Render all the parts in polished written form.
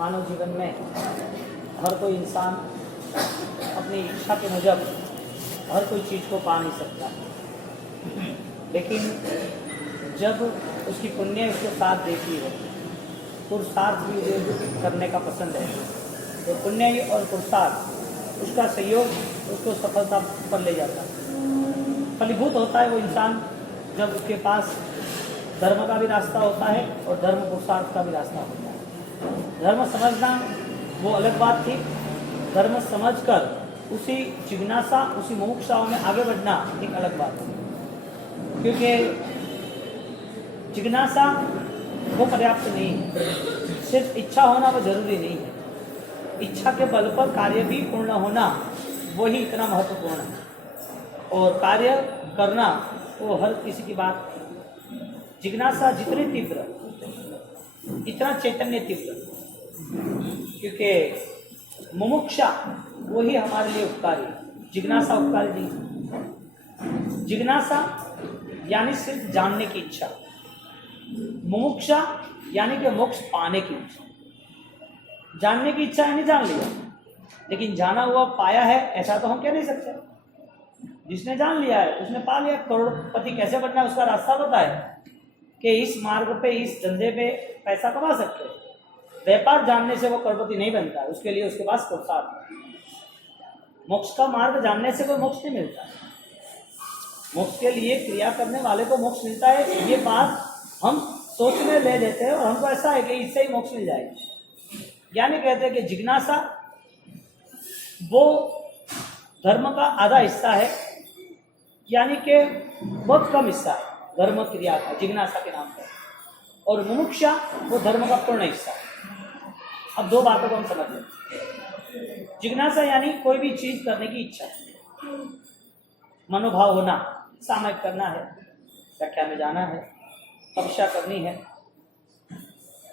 मानव जीवन में हर कोई इंसान अपनी इच्छा के मुजब हर कोई चीज़ को पा नहीं सकता, लेकिन जब उसकी पुण्य उसके साथ देती है, पुरुषार्थ भी उसे करने का पसंद है, तो पुण्य और पुरुषार्थ उसका सहयोग उसको सफलता पर ले जाता है। फलीभूत होता है वो इंसान जब उसके पास धर्म का भी रास्ता होता है और धर्म पुरुषार्थ का भी रास्ता होता है। धर्म समझना वो अलग बात थी, धर्म समझकर उसी जिज्ञासा उसी मुमुक्षाओं में आगे बढ़ना एक अलग बात है, क्योंकि जिज्ञासा वो पर्याप्त नहीं है, सिर्फ इच्छा होना वो जरूरी नहीं है, इच्छा के बल पर कार्य भी पूर्ण होना वही इतना महत्वपूर्ण है। और कार्य करना वो हर किसी की बात, जिज्ञासा जितनी तीव्र इतना चैतन्य तीव्र, क्योंकि मुमुक्षा वही हमारे लिए उपकारी, जिज्ञासा उपकारी नहीं। जिज्ञासा यानी सिर्फ जानने की इच्छा, मुमुक्षा यानी कि मोक्ष पाने की इच्छा। जानने की इच्छा यानी जान लिया, लेकिन जाना हुआ पाया है ऐसा तो हम कह नहीं सकते। जिसने जान लिया है उसने पा लिया। करोड़पति कैसे बनना है उसका रास्ता पता है कि इस मार्ग पे इस धंधे पे पैसा कमा सकते हैं। व्यापार जानने से वो करोड़पति नहीं बनता, उसके लिए उसके पास पुरुषार्थ है। मोक्ष का मार्ग जानने से कोई मोक्ष नहीं मिलता, मोक्ष के लिए क्रिया करने वाले को मोक्ष मिलता है। ये बात हम सोच में ले लेते हैं और हमको ऐसा है कि इससे ही मोक्ष मिल जाएगा। यानी कहते हैं कि जिज्ञासा वो धर्म का आधा हिस्सा है, यानी कि बहुत कम हिस्सा है धर्म क्रिया का जिज्ञासा के नाम पर, और मुमुक्षा वो धर्म का पूर्ण हिस्सा है। अब दो बातों को हम समझ लें। जिज्ञासा यानी कोई भी चीज करने की इच्छा, मनोभाव होना, सामयिक करना है, व्याख्या में जाना है, तपस्या करनी है,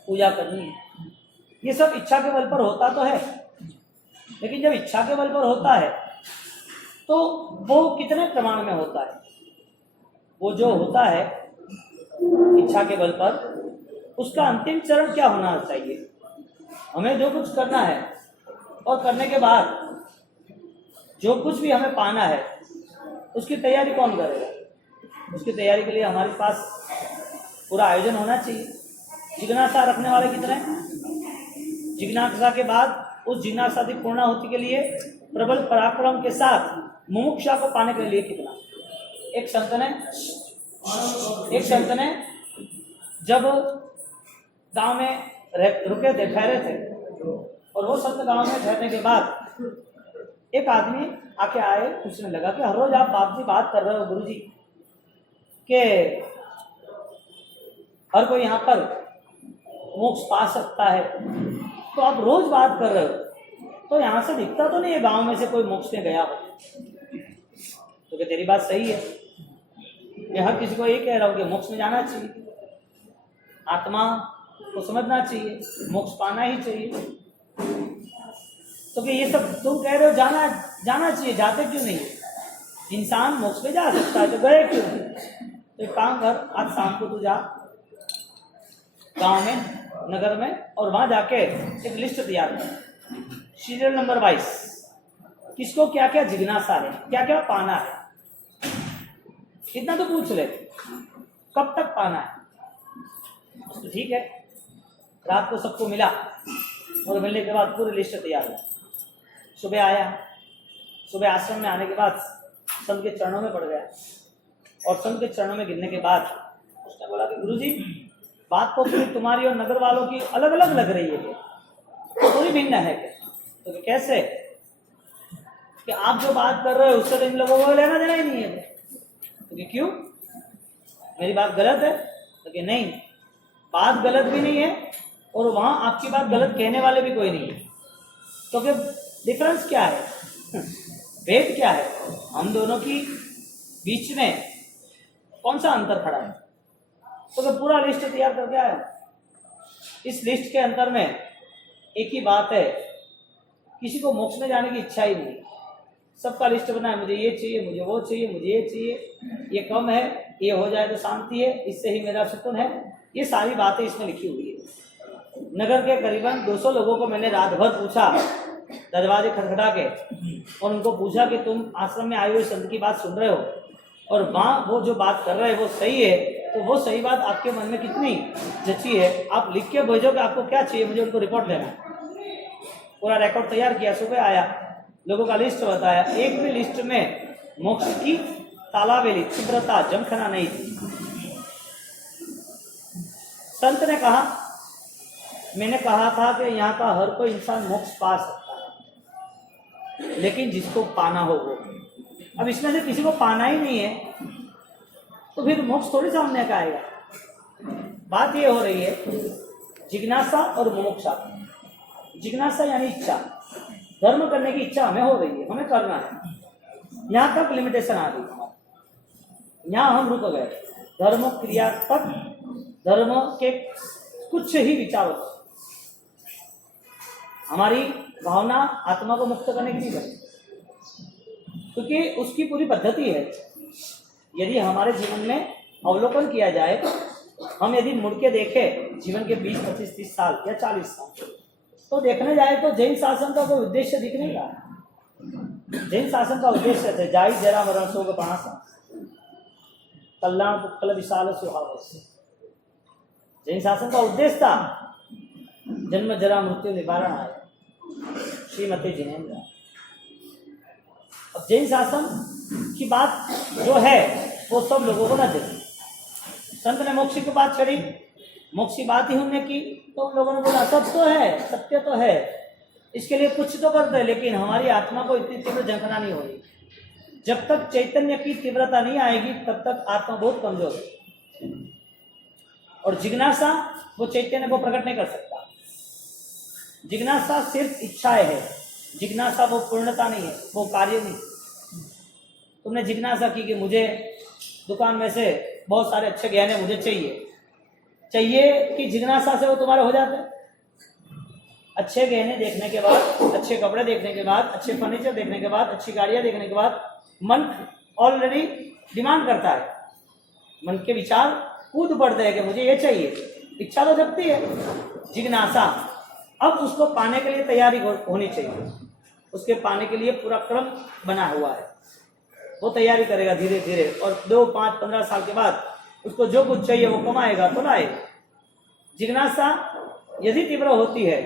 पूजा करनी है, ये सब इच्छा के बल पर होता तो है। लेकिन जब इच्छा के बल पर होता है तो वो कितने प्रमाण में होता है? वो जो होता है इच्छा के बल पर, उसका अंतिम चरण क्या होना चाहिए? हमें जो कुछ करना है और करने के बाद जो कुछ भी हमें पाना है उसकी तैयारी कौन करेगा? उसकी तैयारी के लिए हमारे पास पूरा आयोजन होना चाहिए। जिज्ञासा रखने वाले कितने? जिज्ञासा के बाद उस जिज्ञासा की पूर्णाहुति के लिए प्रबल पराक्रम के साथ मुमुक्षा को पाने के लिए कितना? एक संत ने जब गांव में रुके थे, ठहरे थे, और वो संत गांव में ठहरने के बाद एक आदमी आके आए, पूछने लगा कि हर रोज आप बाप जी बात कर रहे हो गुरु जी के हर कोई यहाँ पर मोक्ष पा सकता है, तो आप रोज बात कर रहे हो, तो यहाँ से दिखता तो नहीं है गांव में से कोई मोक्ष में गया हो। तो क्या तेरी बात सही है? ये हर किसी को ये कह रहा हूँ कि मोक्ष में जाना चाहिए, आत्मा को समझना चाहिए, मोक्ष पाना ही चाहिए। तो क्या ये सब तुम कह रहे हो जाना चाहिए, जाते क्यों नहीं? इंसान मोक्ष में जा सकता है तो गए क्यों? तो एक काम कर, आज शाम को तू जा गांव में, नगर में, और वहां जाके एक लिस्ट तैयार कर, सीरियल नंबर 22, किसको क्या क्या जिज्ञासा है, क्या क्या पाना है, इतना तो पूछ ले, कब तक पाना है। तो ठीक है, रात को सबको मिला और मिलने के बाद पूरी लिस्ट तैयार है। सुबह आया, सुबह आश्रम में आने के बाद संत के चरणों में पड़ गया, और संत के चरणों में गिरने के बाद उसने बोला कि गुरुजी बात तो पूरी तुम्हारी और नगर वालों की अलग अलग लग रही है, तो पूरी भिन्न है। तो कैसे? कि आप जो बात कर रहे हो उससे तो इन लोगों को लेना देना ही नहीं है। तो क्यों, मेरी बात गलत है? तो कि नहीं, बात गलत भी नहीं है और वहां आपकी बात गलत कहने वाले भी कोई नहीं है। तो फिर डिफरेंस क्या है, भेद क्या है? हम दोनों की बीच में कौन सा अंतर खड़ा है? तो फिर पूरा लिस्ट तैयार करके आया। इस लिस्ट के अंतर में एक ही बात है, किसी को मोक्ष में जाने की इच्छा ही नहीं। सबका लिस्ट बना है, मुझे ये चाहिए, मुझे वो चाहिए, मुझे ये चाहिए, ये कम है, ये हो जाए तो शांति है, इससे ही मेरा सुकून है। ये सारी बातें इसमें लिखी हुई है। नगर के करीबन 200 लोगों को मैंने रात भर पूछा, दरवाजे खटखटा के, और उनको पूछा कि तुम आश्रम में आए हुए संत की बात सुन रहे हो और वहाँ वो जो बात कर रहे हैं वो सही है, तो वो सही बात आपके मन में कितनी जची है, आप लिख के भेजो कि आपको क्या चाहिए, मुझे उनको रिपोर्ट देना। पूरा रिकॉर्ड तैयार किया, सुबह आया, लोगों का लिस्ट बताया, एक भी लिस्ट में मोक्ष की तालावेली तीव्रता जमखना नहीं थी। संत ने कहा, मैंने कहा था कि यहाँ का हर कोई इंसान मोक्ष पा सकता है, लेकिन जिसको पाना हो वो। अब इसमें से किसी को पाना ही नहीं है तो फिर मोक्ष थोड़ी सामने का आएगा। बात ये हो रही है जिज्ञासा और मुमुक्षा। जिज्ञासा यानी इच्छा, धर्म करने की इच्छा हमें हो रही है, हमें करना है, यहाँ तक लिमिटेशन आ गई, यहाँ हम रुक गए। धर्म क्रिया तक धर्म के कुछ ही विचारों, हमारी भावना आत्मा को मुक्त करने की नहीं बनी, क्योंकि उसकी पूरी पद्धति है। यदि हमारे जीवन में अवलोकन किया जाए, हम यदि मुड़ के देखें जीवन के 20, 25, 30 साल या 40 साल, तो देखने जाए तो जैन शासन का कोई उद्देश्य दिख नहीं रहा। जैन शासन का उद्देश्य थे जाई जरा मरण शोक प्राणासा कल्याण पुक्कल विशाल सुहावस। जैन शासन का उद्देश्य था जन्म जरा मृत्यु निवारण आए, श्रीमती जिनेन्द्र। अब जैन शासन की बात जो है वो सब लोगों को न चली। संत ने मोक्ष की बात करी, मोक्ष की बात ही उन्होंने की, तो उन लोगों ने बोला सब तो है, सत्य तो है, इसके लिए कुछ तो करते हैं, लेकिन हमारी आत्मा को इतनी तीव्र झंखना नहीं हो रही। जब तक चैतन्य की तीव्रता नहीं आएगी तब तक आत्मा बहुत कमजोर है, और जिज्ञासा वो चैतन्य को प्रकट नहीं कर सकता। जिज्ञासा सिर्फ इच्छाएं है, जिज्ञासा वो पूर्णता नहीं है, वो कार्य नहीं। तुमने जिज्ञासा की कि मुझे दुकान में से बहुत सारे अच्छे गहने मुझे चाहिए कि जिज्ञासा से वो तुम्हारे हो जाते हैं। अच्छे गहने देखने के बाद, अच्छे कपड़े देखने के बाद, अच्छे फर्नीचर देखने के बाद, अच्छी गाड़ियां देखने के बाद मन ऑलरेडी डिमांड करता है, मन के विचार कूद पड़ते हैं कि मुझे ये चाहिए, इच्छा तो जगती है। जिज्ञासा अब उसको पाने के लिए तैयारी होनी चाहिए, उसके पाने के लिए पूरा क्रम बना हुआ है, वो तैयारी करेगा धीरे धीरे, और 2, 5, 15 साल के बाद उसको जो कुछ चाहिए वो कमाएगा तो लाएगा। जिज्ञासा यदि तीव्र होती है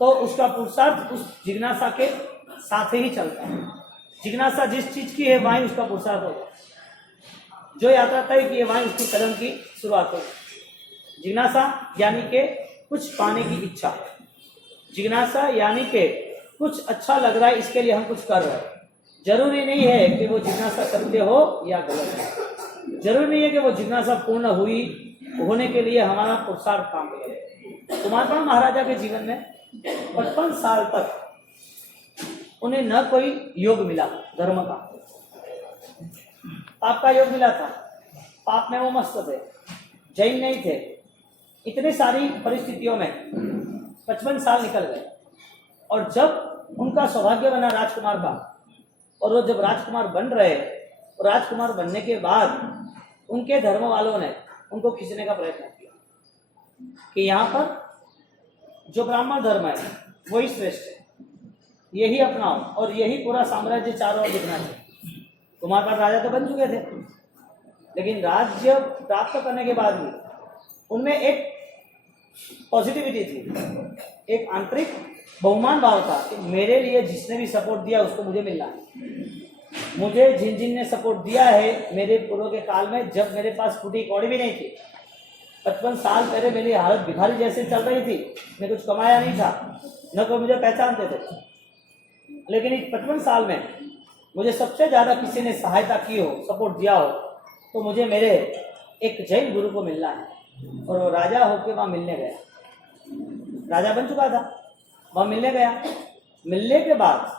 तो उसका पुरुषार्थ उस जिज्ञासा के साथ ही चलता है। जिज्ञासा जिस चीज की है वहीं उसका पुरुषार्थ होगा, जो यात्रा तय की है वहीं उसकी कदम की शुरुआत होगी। जिज्ञासा यानी के कुछ पाने की इच्छा, जिज्ञासा यानी के कुछ अच्छा लग रहा है इसके लिए हम कुछ कर रहे हैं। जरूरी नहीं है कि वो जिज्ञासा सत्य हो या गलत है, जरूरी नहीं है कि वो जिज्ञासा पूर्ण होने के लिए हमारा पुरुषार्थ काम करे। कुमारपाल महाराजा के जीवन में 55 साल तक उन्हें न कोई योग मिला धर्म का, पाप का योग मिला था, पाप में वो मस्त थे, जैन नहीं थे। इतनी सारी परिस्थितियों में 55 साल निकल गए, और जब उनका सौभाग्य बना राजकुमार का, और वो जब राजकुमार बन रहे, और राजकुमार बनने के बाद उनके धर्म वालों ने उनको खींचने का प्रयत्न किया कि यहाँ पर जो ब्राह्मण धर्म है वही श्रेष्ठ है, यही अपनाओ और यही पूरा साम्राज्य चारों ओर दिखना चाहिए। कुमारपाल राजा तो बन चुके थे, लेकिन राज्य प्राप्त करने के बाद भी उनमें एक पॉजिटिविटी थी, एक आंतरिक बहुमान भाव था कि मेरे लिए जिसने भी सपोर्ट दिया उसको मुझे मिलना है। मुझे जिन ने सपोर्ट दिया है मेरे पूर्व के काल में, जब मेरे पास फूटी कौड़ी भी नहीं थी, 55 साल पहले मेरी हालत भिखारी जैसे चल रही थी, मैं कुछ कमाया नहीं था, न कोई मुझे पहचानते थे, लेकिन इस 55 साल में मुझे सबसे ज़्यादा किसी ने सहायता की हो, सपोर्ट दिया हो, तो मुझे मेरे एक जैन गुरु को मिलना है। और वो राजा होकर वहाँ मिलने गया, राजा बन चुका था, वहाँ मिलने गया। मिलने के बाद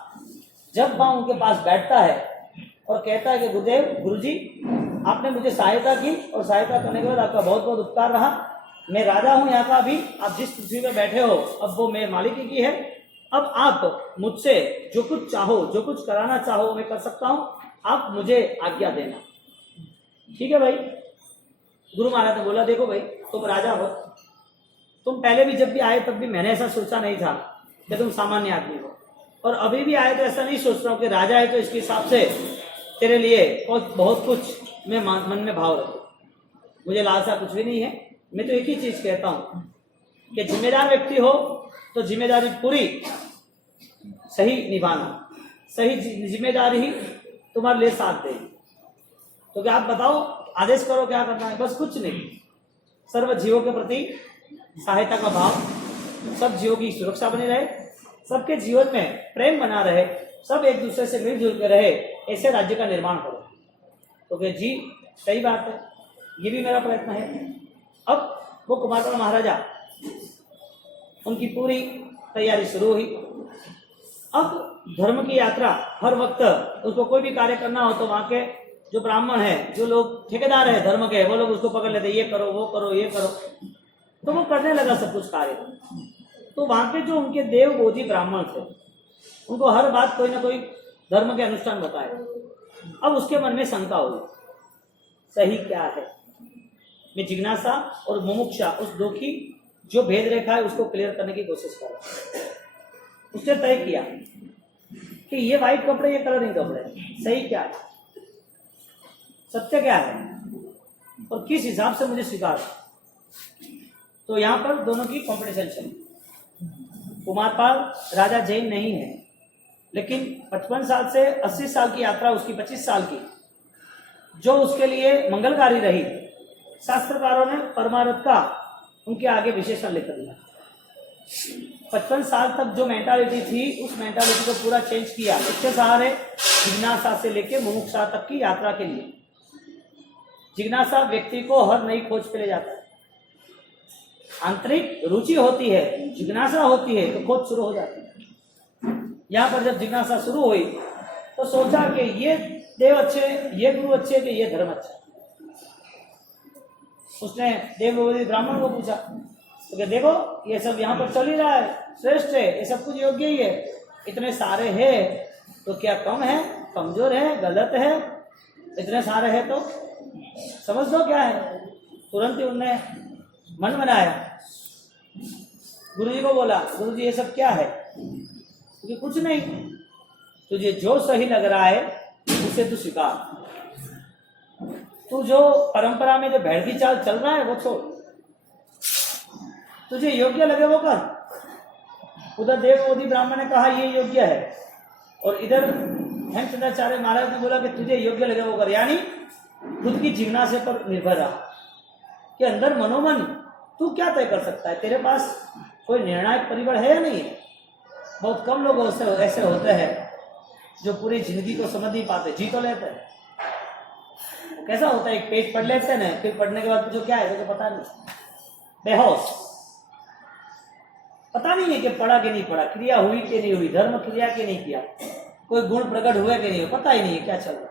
जब वहाँ उनके पास बैठता है और कहता है कि गुरुदेव, गुरुजी, आपने मुझे सहायता की और सहायता करने के बाद आपका बहुत बहुत उपकार रहा। मैं राजा हूँ यहाँ का, अभी आप जिस पृथ्वी पर बैठे हो अब वो मेरे मालिकी की है, अब आप मुझसे जो कुछ चाहो, जो कुछ कराना चाहो मैं कर सकता हूँ, आप मुझे आज्ञा देना। ठीक है भाई। गुरु महाराज ने बोला, देखो भाई, तुम राजा हो, तुम पहले भी जब भी आए तब भी मैंने ऐसा सोचा नहीं था कि तुम सामान्य आदमी हो, और अभी भी आए तो ऐसा नहीं सोच रहा हूँ कि राजा है तो इसके हिसाब से तेरे लिए बहुत कुछ मैं मन में भाव रखूँ। मुझे लालसा कुछ भी नहीं है। मैं तो एक ही चीज कहता हूँ कि जिम्मेदार व्यक्ति हो तो जिम्मेदारी पूरी सही निभाना, सही जिम्मेदारी ही तुम्हारे लिए साथ देगी। तो क्या आप बताओ, आदेश करो क्या करना है, बस कुछ नहीं। सर्व जीवों के प्रति सहायता का भाव, सब जीवों की सुरक्षा बनी रहे, सबके जीवन में प्रेम बना रहे, सब एक दूसरे से मिलजुल कर रहे, ऐसे राज्य का निर्माण करो। तो फिर जी सही बात है, ये भी मेरा प्रयत्न है। अब वो कुमारपाल महाराजा, उनकी पूरी तैयारी शुरू हुई। अब धर्म की यात्रा हर वक्त उसको कोई भी कार्य करना हो तो वहाँ के जो ब्राह्मण है, जो लोग ठेकेदार है धर्म के, वो लोग उसको पकड़ लेते, ये करो वो करो ये करो, तो वो करने लगा सब कुछ कार्य। तो वहाँ के जो उनके देव बोधि ब्राह्मण थे, उनको हर बात कोई ना कोई धर्म के अनुष्ठान बताए। अब उसके मन में शंका हुई, सही क्या है। मैं जिज्ञासा और मुमुक्षा, उस दो की जो भेद रेखा है उसको क्लियर करने की कोशिश कर रहा। उसने तय किया कि ये व्हाइट कपड़े, ये कलरिंग कपड़े, सही क्या है, सत्य क्या है, और किस हिसाब से मुझे स्वीकार। तो यहाँ पर दोनों की कॉम्पिटिशन चली। कुमारपाल राजा जैन नहीं है, लेकिन 55 साल से 80 साल की यात्रा उसकी 25 साल की, जो उसके लिए मंगलकारी रही, शास्त्रकारों ने परमार्थ का उनके आगे विशेषण लिख दिया। 55 साल तक जो मेंटालिटी थी, उस मेंटालिटी को पूरा चेंज किया। इसके सहारे जिज्ञासा से लेके मुमुक्षा तक की यात्रा के लिए, जिज्ञासा व्यक्ति को हर नई खोज पे ले जाता है। आंतरिक रुचि होती है, जिज्ञासा होती है तो खोज शुरू हो जाती है। यहाँ पर जब जिज्ञासा शुरू हुई तो सोचा कि ये देव अच्छे, ये गुरु अच्छे, कि ये धर्म अच्छा। उसने देवबोधि ब्राह्मण को पूछा तो देखो ये सब यहाँ पर चल ही रहा है, श्रेष्ठ है, ये सब कुछ योग्य ही है, इतने सारे हैं तो क्या कम है, कमजोर है, गलत है, इतने सारे हैं तो समझ लो क्या है। तुरंत ही उनने मन बनाया, गुरुजी को बोला, गुरुजी ये सब क्या है, क्योंकि कुछ नहीं, तुझे जो सही लग रहा है उसे तू स्वीकार। तू जो परंपरा में जो भैरवी चाल चल रहा है वो छोड़, तुझे योग्य लगे वो कर। उधर देवबोधि ब्राह्मण ने कहा ये योग्य है, और इधर हेमचंद्राचार्य महाराज ने बोला कि तुझे योग्य लगे वो कर। यानी खुद की जिज्ञासा पर निर्भर रहा कि अंदर मनोमन तू क्या तय कर सकता है, तेरे पास कोई निर्णायक परिबल है या नहीं है। बहुत कम लोग ऐसे होते हैं जो पूरी जिंदगी को समझ नहीं पाते, जी तो लेते हैं। कैसा होता है, एक पेज पढ़ लेते हैं ना, फिर पढ़ने के बाद जो क्या है तो पता नहीं, बेहोश, पता नहीं है कि पढ़ा कि नहीं पढ़ा, क्रिया हुई कि नहीं हुई, धर्म क्रिया कि नहीं किया, कोई गुण प्रकट हुआ कि नहीं हुआ, पता ही नहीं है क्या चल रहा।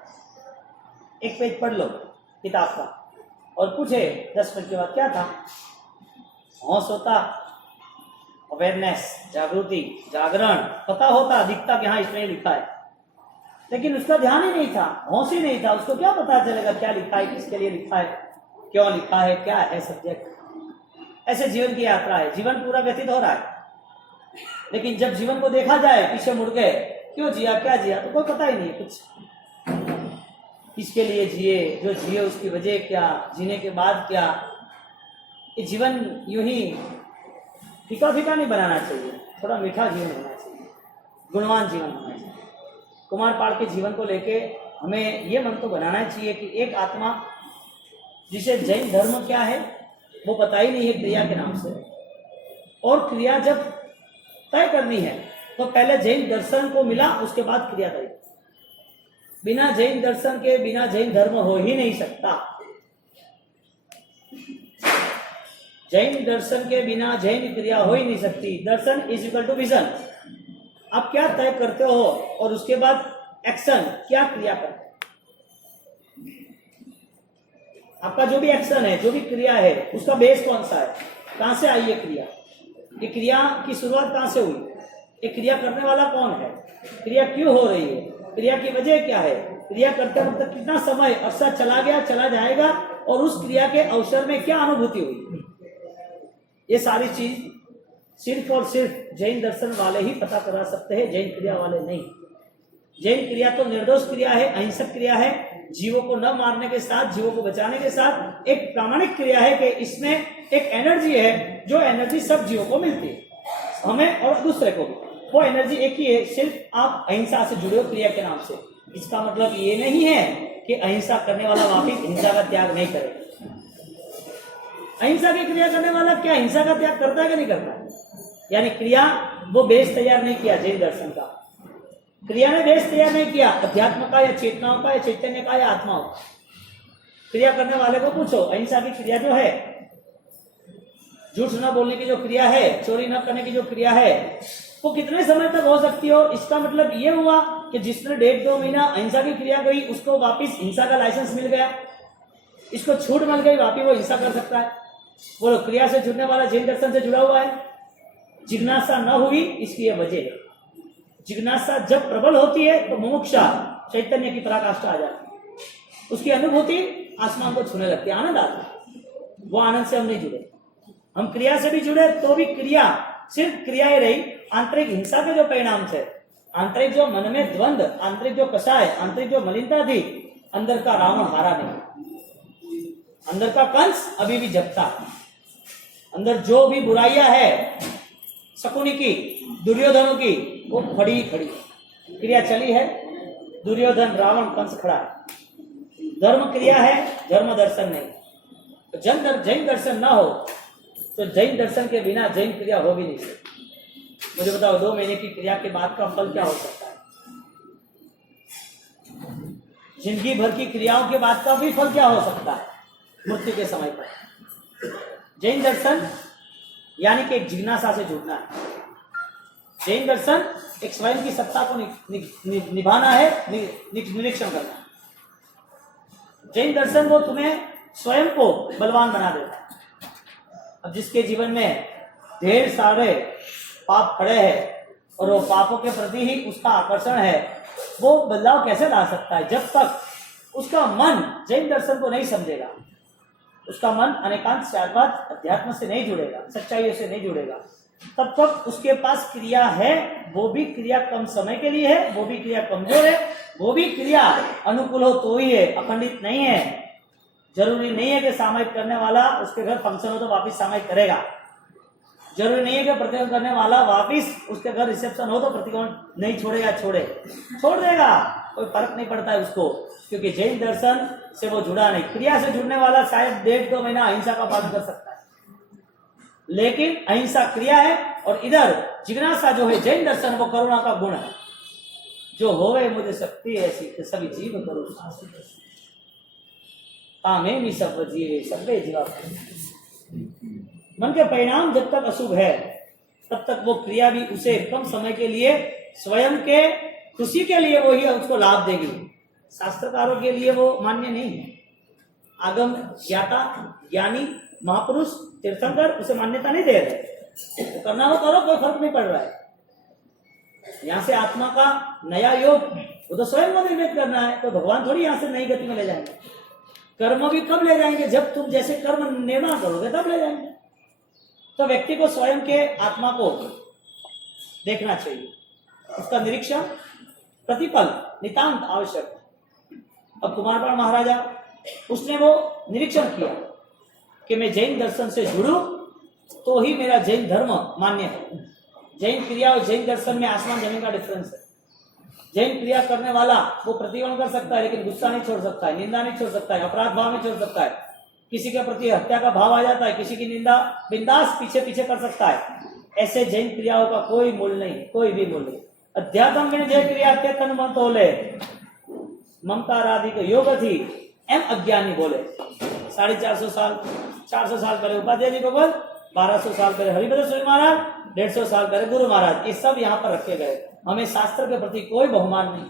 एक पेज पढ़ लो किताब का और पूछे 10 मिनट के बाद क्या था, होश होता, अवेयरनेस, जागृति, जागरण पता होता, दिखता कि हाँ इसमें लिखा है, लेकिन उसका ध्यान ही नहीं था, होश ही नहीं था। उसको क्या पता चलेगा क्या लिखा है, किसके लिए लिखा है, क्यों लिखा है, क्या है सब्जेक्ट। ऐसे जीवन की यात्रा है, जीवन पूरा व्यतीत हो रहा है, लेकिन जब जीवन को देखा जाए पीछे मुड़ के, क्यों जिया, क्या जिया, तो कोई पता ही नहीं कुछ, किसके लिए जिए, जो जिए उसकी वजह क्या, जीने के बाद क्या। ये जीवन यूं ही फीका फीका नहीं बनाना चाहिए, थोड़ा मीठा जीवन होना चाहिए, गुणवान जीवन होना चाहिए। कुमारपाल के जीवन को लेके हमें ये मन तो बनाना चाहिए कि एक आत्मा जिसे जैन धर्म क्या है वो पता ही नहीं है क्रिया के नाम से, और क्रिया जब तय करनी है तो पहले जैन दर्शन को मिला, उसके बाद क्रिया तय। बिना जैन दर्शन के बिना जैन धर्म हो ही नहीं सकता। जैन दर्शन के बिना जैन क्रिया हो ही नहीं सकती। दर्शन इज इक्वल टू विजन। आप क्या तय करते हो और उसके बाद एक्शन, क्या क्रिया करते हो। आपका जो भी एक्शन है, जो भी क्रिया है, उसका बेस कौन सा है, कहां से आई ये क्रिया, ये क्रिया की शुरुआत कहां से हुई, ये क्रिया करने वाला कौन है, क्रिया क्यों हो रही है, क्रिया की वजह क्या है, क्रिया करते वक्त कितना समय अवसर चला गया, चला जाएगा, और उस क्रिया के अवसर में क्या अनुभूति हुई। ये सारी चीज सिर्फ और सिर्फ जैन दर्शन वाले ही पता करा सकते हैं, जैन क्रिया वाले नहीं। जैन क्रिया तो निर्दोष क्रिया है, अहिंसक क्रिया है, जीवों को न मारने के साथ, जीवों को बचाने के साथ एक प्रामाणिक क्रिया है कि इसमें एक एनर्जी है, जो एनर्जी सब जीवों को मिलती है, हमें और दूसरे को भी। वो एनर्जी एक ही है, सिर्फ आप अहिंसा से जुड़े हो क्रिया के नाम से। इसका मतलब ये नहीं है कि अहिंसा करने वाला वापिस हिंसा का त्याग नहीं करे। अहिंसा की क्रिया करने वाला क्या हिंसा का त्याग करता है कि नहीं करता है? यानी क्रिया वो बेस तैयार नहीं किया जैन दर्शन का, क्रिया ने बेस तैयार नहीं किया अध्यात्म का या चेतनाओं का या चैतन्य का या आत्माओं का। क्रिया करने वाले को पूछो, अहिंसा की क्रिया जो है, झूठ न बोलने की जो क्रिया है, चोरी न करने की जो क्रिया है, वो कितने समय तक हो सकती हो? इसका मतलब ये हुआ कि जिसने 1.5-2 महीना अहिंसा की क्रिया गई, उसको वापिस हिंसा का लाइसेंस मिल गया, इसको छूट मिल गई, वापिस वो हिंसा कर सकता है। वो क्रिया से जुड़ने वाला जैन दर्शन से जुड़ा हुआ है। जिज्ञासा न हुई, इसकी यह वजह है। जिज्ञासा जब प्रबल होती है तो मुमुक्षा चैतन्य की पराकाष्ठा आ जाती है, उसकी अनुभूति आसमान को छूने लगती है, आनंद आता है। वो आनंद से हम नहीं जुड़े। हम क्रिया से भी जुड़े तो भी क्रिया सिर्फ क्रिया ही रही, आंतरिक हिंसा के जो परिणाम थे, आंतरिक जो मन में द्वंद, आंतरिक जो कषाय, आंतरिक जो मलिनता थी, अंदर का रावण हारा नहीं, अंदर का कंस अभी भी जगता है। अंदर जो भी बुराइयां है शकुनी की, दुर्योधनों की, वो खड़ी खड़ी क्रिया चली है। दुर्योधन, रावण, कंस खड़ा है। धर्म क्रिया है, धर्म दर्शन नहीं। तो जैन दर्शन ना हो तो जैन दर्शन के बिना जैन क्रिया हो भी नहीं सकती। मुझे बताओ 2 महीने की क्रिया के बाद का फल क्या हो सकता है? जिंदगी भर की क्रियाओं के बाद का भी फल क्या हो सकता है मृत्यु के समय पर? जैन दर्शन यानी कि एक जिज्ञासा से जुड़ना है। जैन दर्शन एक स्वयं की सत्ता को निभाना है, निरीक्षण करना है। जैन दर्शन वो तुम्हें स्वयं को बलवान बना देता है। अब जिसके जीवन में ढेर सारे पाप खड़े हैं और वो पापों के प्रति ही उसका आकर्षण है, वो बदलाव कैसे ला सकता है? जब तक उसका मन जैन दर्शन को नहीं समझेगा, उसका मन अनेकांत शायद अध्यात्म से नहीं जुड़ेगा, सच्चाइयों से नहीं जुड़ेगा, तब तक उसके पास क्रिया है, वो भी क्रिया कम समय के लिए है, वो भी क्रिया कमजोर है, वो भी क्रिया अनुकूल हो तो ही है, अखंडित नहीं है। जरूरी नहीं है कि सामयिक करने वाला उसके घर फंक्शन हो तो वापिस सामयिक करेगा। जरूरी नहीं है कि प्रतिक्रमण करने वाला वापिस उसके घर रिसेप्शन हो तो प्रतिक्रमण नहीं छोड़ेगा, छोड़ देगा, कोई फर्क नहीं पड़ता है उसको, क्योंकि जैन दर्शन से वो जुड़ा नहीं। क्रिया से जुड़ने वाला शायद 1.5-2 महीना अहिंसा का पालन कर सकता है, लेकिन अहिंसा क्रिया है और इधर जिज्ञासा जो है जैन दर्शन वो करुणा का गुण है। जो होवे मुझे शक्ति ऐसी कि सभी जीव करो तामे सब जीवे सबे जीवा। मन के परिणाम जब तक अशुभ है तब तक वो क्रिया भी उसे कम समय के लिए स्वयं के खुशी के लिए वो ही उसको लाभ देगी, शास्त्रकारों के लिए वो मान्य नहीं है। आगम ज्ञाता, ज्ञानी, महापुरुष, तीर्थंकर उसे मान्यता नहीं दे रहे। तो करना हो करो, कोई फर्क नहीं पड़ रहा है। यहाँ से आत्मा का नया योग वो तो स्वयं को निर्मित करना है, तो भगवान थोड़ी यहाँ से नई गति में ले जाएंगे। कर्म भी कब ले जाएंगे? जब तुम जैसे कर्म निर्माण करोगे तब ले जाएंगे। तो व्यक्ति को स्वयं के आत्मा को देखना चाहिए, उसका निरीक्षण प्रतिपल नितांत आवश्यक। अब कुमारपाल महाराजा उसने वो निरीक्षण किया कि मैं जैन दर्शन से जुड़ूं तो ही मेरा जैन धर्म मान्य है। जैन क्रिया और जैन दर्शन में आसमान जमीन का डिफरेंस है। जैन क्रिया करने वाला वो प्रतिक्रमण कर सकता है, लेकिन गुस्सा नहीं छोड़ सकता है, निंदा नहीं छोड़ सकता है, अपराध भाव नहीं छोड़ सकता है। किसी के प्रति हत्या का भाव आ जाता है, किसी की निंदा बिंदास पीछे पीछे कर सकता है। ऐसे जैन क्रियाओं का कोई मूल्य नहीं, कोई भी मूल्य नहीं। अध्यात्म में जय क्रिया के तन मन तोले ममता राधि को योग थी एम अज्ञानी बोले। 450 साल 400 साल पहले उपाध्याय जी भगवत, 1200 साल पहले हरिभद्र स्वामी महाराज, 150 साल पहले गुरु महाराज, ये सब यहाँ पर रखे गए। हमें शास्त्र के प्रति कोई बहुमान नहीं,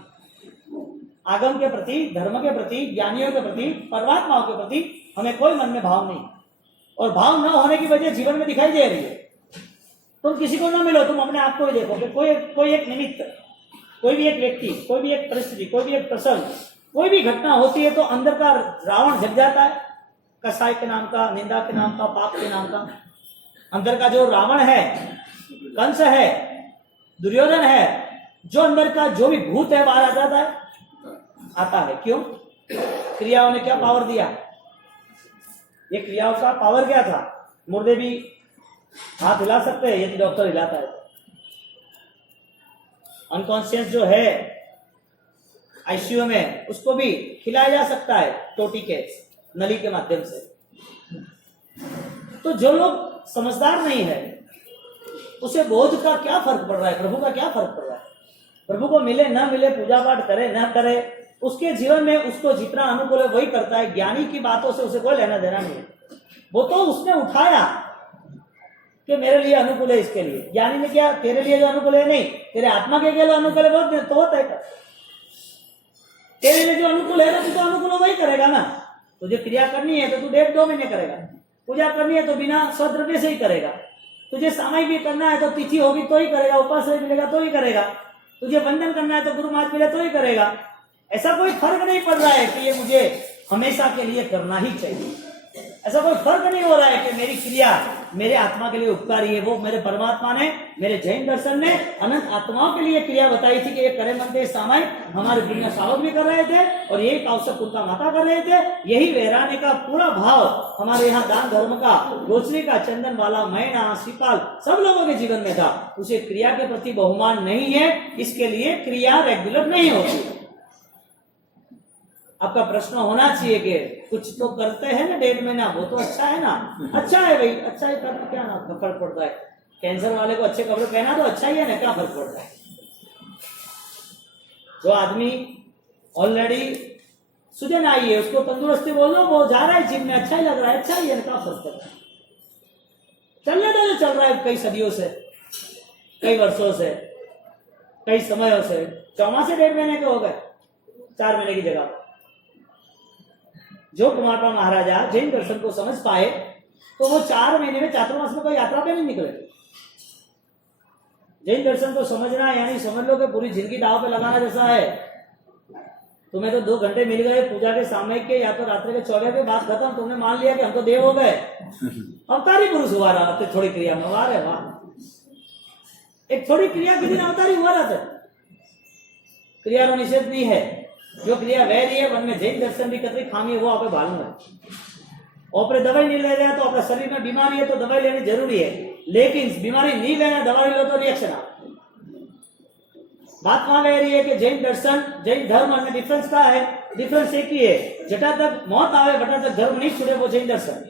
आगम के प्रति, धर्म के प्रति, ज्ञानियों के प्रति, परमात्माओं के प्रति हमें कोई मन में भाव नहीं। और भाव न होने की वजह जीवन में दिखाई दे रही है। तुम किसी को न मिलो, तुम अपने आप को ही देखो कि कोई एक निमित्त, कोई भी एक व्यक्ति, कोई भी एक परिस्थिति, कोई भी एक प्रसंग, कोई भी घटना होती है तो अंदर का रावण जग जाता है, कसाई के नाम का, निंदा के नाम का, पाप के नाम का। अंदर का जो रावण है, कंस है, दुर्योधन है, जो अंदर का जो भी भूत है बाहर आ जाता है, आता है। क्यों? क्रियाओं ने क्या पावर दिया? ये क्रियाओं का पावर क्या था? मुर्दे भी हाथ हिला सकते हैं यदि डॉक्टर हिलाता है। अनकॉन्शियस जो है आईसीयू में, उसको भी हिलाया जा सकता है टोटी के नली के माध्यम से। तो जो लोग समझदार नहीं है उसे बोध का क्या फर्क पड़ रहा है, प्रभु का क्या फर्क पड़ रहा है? प्रभु को मिले न मिले, पूजा पाठ करे न करे, उसके जीवन में उसको जितना अनुकूल है वही करता है। ज्ञानी की बातों से उसे कोई लेना देना नहीं है। वो तो उसने उठाया कि मेरे लिए अनुकूल है, इसके लिए। ज्ञानी ने क्या, तेरे लिए जो अनुकूल है नहीं, तेरे आत्मा के लिए अनुकूल है बहुत तो तय कर। तेरे लिए जो अनुकूल है ना, तू तो अनुकूल वही करेगा ना। तुझे क्रिया करनी है तो तू 1.5-2 महीने करेगा। पूजा करनी है तो बिना स्वद्रव्य से ही करेगा। तुझे सामयिक भी करना है तो तिथि होगी तो ही करेगा, उपास मिलेगा तो ही करेगा। तुझे वंदन करना है तो गुरु महाराज मिले तो ही करेगा। ऐसा कोई फर्क नहीं पड़ रहा है कि ये मुझे हमेशा के लिए करना ही चाहिए। ऐसा कोई फर्क नहीं हो रहा है कि मेरी क्रिया मेरे आत्मा के लिए उपकारी है। वो मेरे परमात्मा ने, मेरे जैन दर्शन ने अनंत आत्माओं के लिए क्रिया बताई थी कि ये करे मनते सामयिक हमारे दुनिया सावक भी कर रहे थे और यही आवश्यक उनका माता कर रहे थे। यही वैराने का पूरा भाव हमारे यहाँ दान धर्म का, रोशनी का, चंदन वाला, मैना, श्रीपाल सब लोगों के जीवन में था। उसे क्रिया के प्रति बहुमान नहीं है, इसके लिए क्रिया रेगुलर नहीं होती। आपका प्रश्न होना चाहिए कि कुछ तो करते हैं ना 1.5 महीना, वो तो अच्छा है ना। अच्छा है भाई, अच्छा ही करना, क्या ना फर्क पड़ता है? कैंसर वाले को अच्छे कपड़े पहना तो अच्छा ही है ना, क्या फर्क पड़ता है? जो आदमी ऑलरेडी सुजन आई है उसको तंदुरुस्ती बोल दो, वो जा रहा है जिम में, अच्छा ही लग रहा है, अच्छा ही है ना, क्या फर्क पड़ता है? चलने दो जो चल रहा है कई सदियों से, कई वर्षों से, कई समयों से। 14 से 1.5 महीने के हो गए, 4 महीने की जगह। जो कुमारपाल महाराजा जैन दर्शन को समझ पाए तो वो 4 महीने में चातुर्मास में कोई यात्रा पे नहीं निकले। जैन दर्शन को समझना यानी समझ लो कि पूरी जिंदगी दाव पे लगाना जैसा है। तुम्हें तो 2 घंटे मिल गए पूजा के सामयिक के या तो रात्रि के 14 के बाद खत्म, तुमने मान लिया कि हम तो देव हो गए, अवतारी पुरुष हुआ रहा। अब थोड़ी क्रिया में वाह रे वाह, एक थोड़ी क्रिया के दिन अवतारी हुआ रहा था। क्रिया नो निषेध नहीं है, जो क्रिया वह रही है मन में जैन दर्शन भी कतरी खामी है वो आप मालूम है। और दवाई नहीं ले रहा तो अपने शरीर में बीमारी है तो दवाई लेनी जरूरी है, लेकिन बीमारी नहीं लेना दवाई लो तो रिएक्शन आ। बात वहां ले रही है कि जैन दर्शन जैन धर्म में डिफरेंस क्या है? डिफरेंस एक ही है, जटा तक मौत आवे बटा तक धर्म नहीं छूटे वो जैन दर्शन।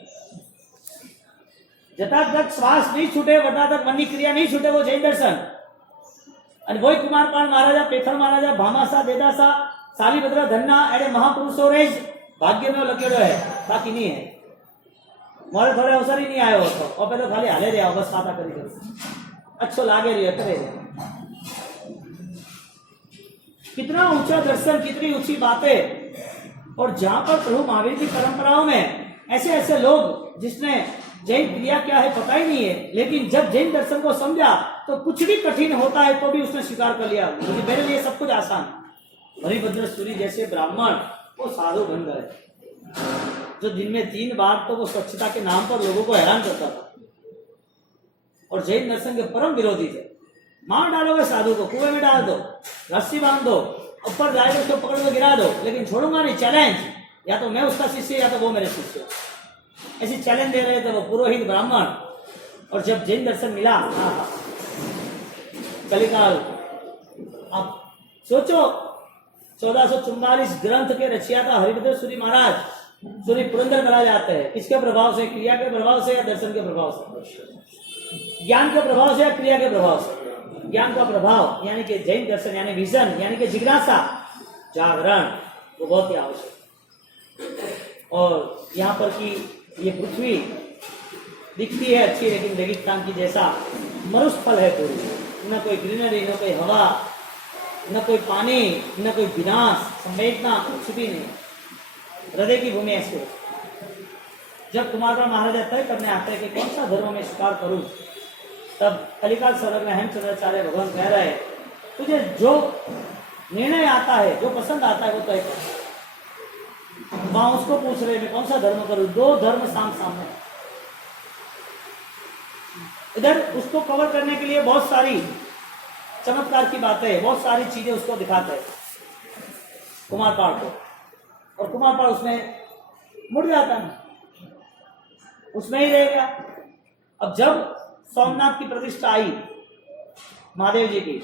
जटा तक श्वास नहीं छूटे बटा तक मन की क्रिया नहीं छूटे वो जैन दर्शन। અને વોય કુમારપાળ મહારાજા, પેથર મહારાજા, ભામાસા, દેદાસા, સાલીભદ્ર, ધન્ના એડે महापुरुषों रे भाग्य में लखेड़ो है, बाकी नहीं है। मोरे थोड़े अवसर ही नहीं आयो तो और तो खाली हाले रहा बस बात करी कर अच्छो लागे रही करे। कितना ऊंचा दर्शन, कितनी ऊंची बातें। और जहां पर प्रभु महावीर की परंपराओं में ऐसे ऐसे लोग जिसने जैन क्रिया क्या है पता ही नहीं है, लेकिन जब जैन दर्शन को समझा तो कुछ भी कठिन होता है तो भी उसने स्वीकार कर लिया, मुझे मेरे लिए सब कुछ आसान। हरिभद्र सूरी जैसे ब्राह्मण वो साधु बन गए, जो दिन में 3 बार तो वो स्वच्छता के नाम पर लोगों को हैरान करता था और जैन दर्शन के परम विरोधी थे। मार डालोगे साधु को, कुएं में डाल दो, रस्सी बांध दो, ऊपर जाएगा उसको पकड़ के गिरा दो, लेकिन छोड़ूंगा नहीं, चैलेंज, या तो मैं उसका शिष्य या तो वो मेरे शिष्य। ऐसी चैलेंज दे रहे थे वो पुरोहित ब्राह्मण। और जब जैन दर्शन मिला कलिकाल, आप सोचो 1444 ग्रंथ के रचयिता हरिभद्र सूरी महाराज सूरी पुरंदर करा जाते हैं। किसके प्रभाव से? क्रिया के प्रभाव से या दर्शन के प्रभाव से? ज्ञान के प्रभाव से या क्रिया के प्रभाव से? ज्ञान का प्रभाव यानी कि जैन दर्शन यानी विजन यानी कि जिज्ञासा, जागरण, वो बहुत ही आवश्यक। और यहाँ पर की ये पृथ्वी दिखती है अच्छी, लेकिन रेगिस्तान की जैसा मरुस्थल है पूरी, न कोई ग्रीनरी, न कोई हवा, न कोई पानी, न कोई विनाश, संवेदना, कुछ भी नहीं। हृदय की भूमि ऐसी। जब कुमारपाल महाराजा तय करने आते हैं कि कौन सा धर्म में स्वीकार करूं, तब कलिकाल सर्वज्ञ हेमचंद्राचार्य भगवान कह रहे हैं तुझे जो निर्णय आता है, जो पसंद आता है वो तय कर। वहां उसको पूछ रहे मैं कौन सा धर्म करूं, 2 धर्म सामने, इधर उसको कवर करने के लिए बहुत सारी चमत्कार की बातें, बहुत सारी चीजें उसको दिखाते हैं कुमारपाल को, और कुमारपाल उसमें मुड़ जाता है, उसमें ही रह गया। अब जब सोमनाथ की प्रतिष्ठा आई महादेव जी की,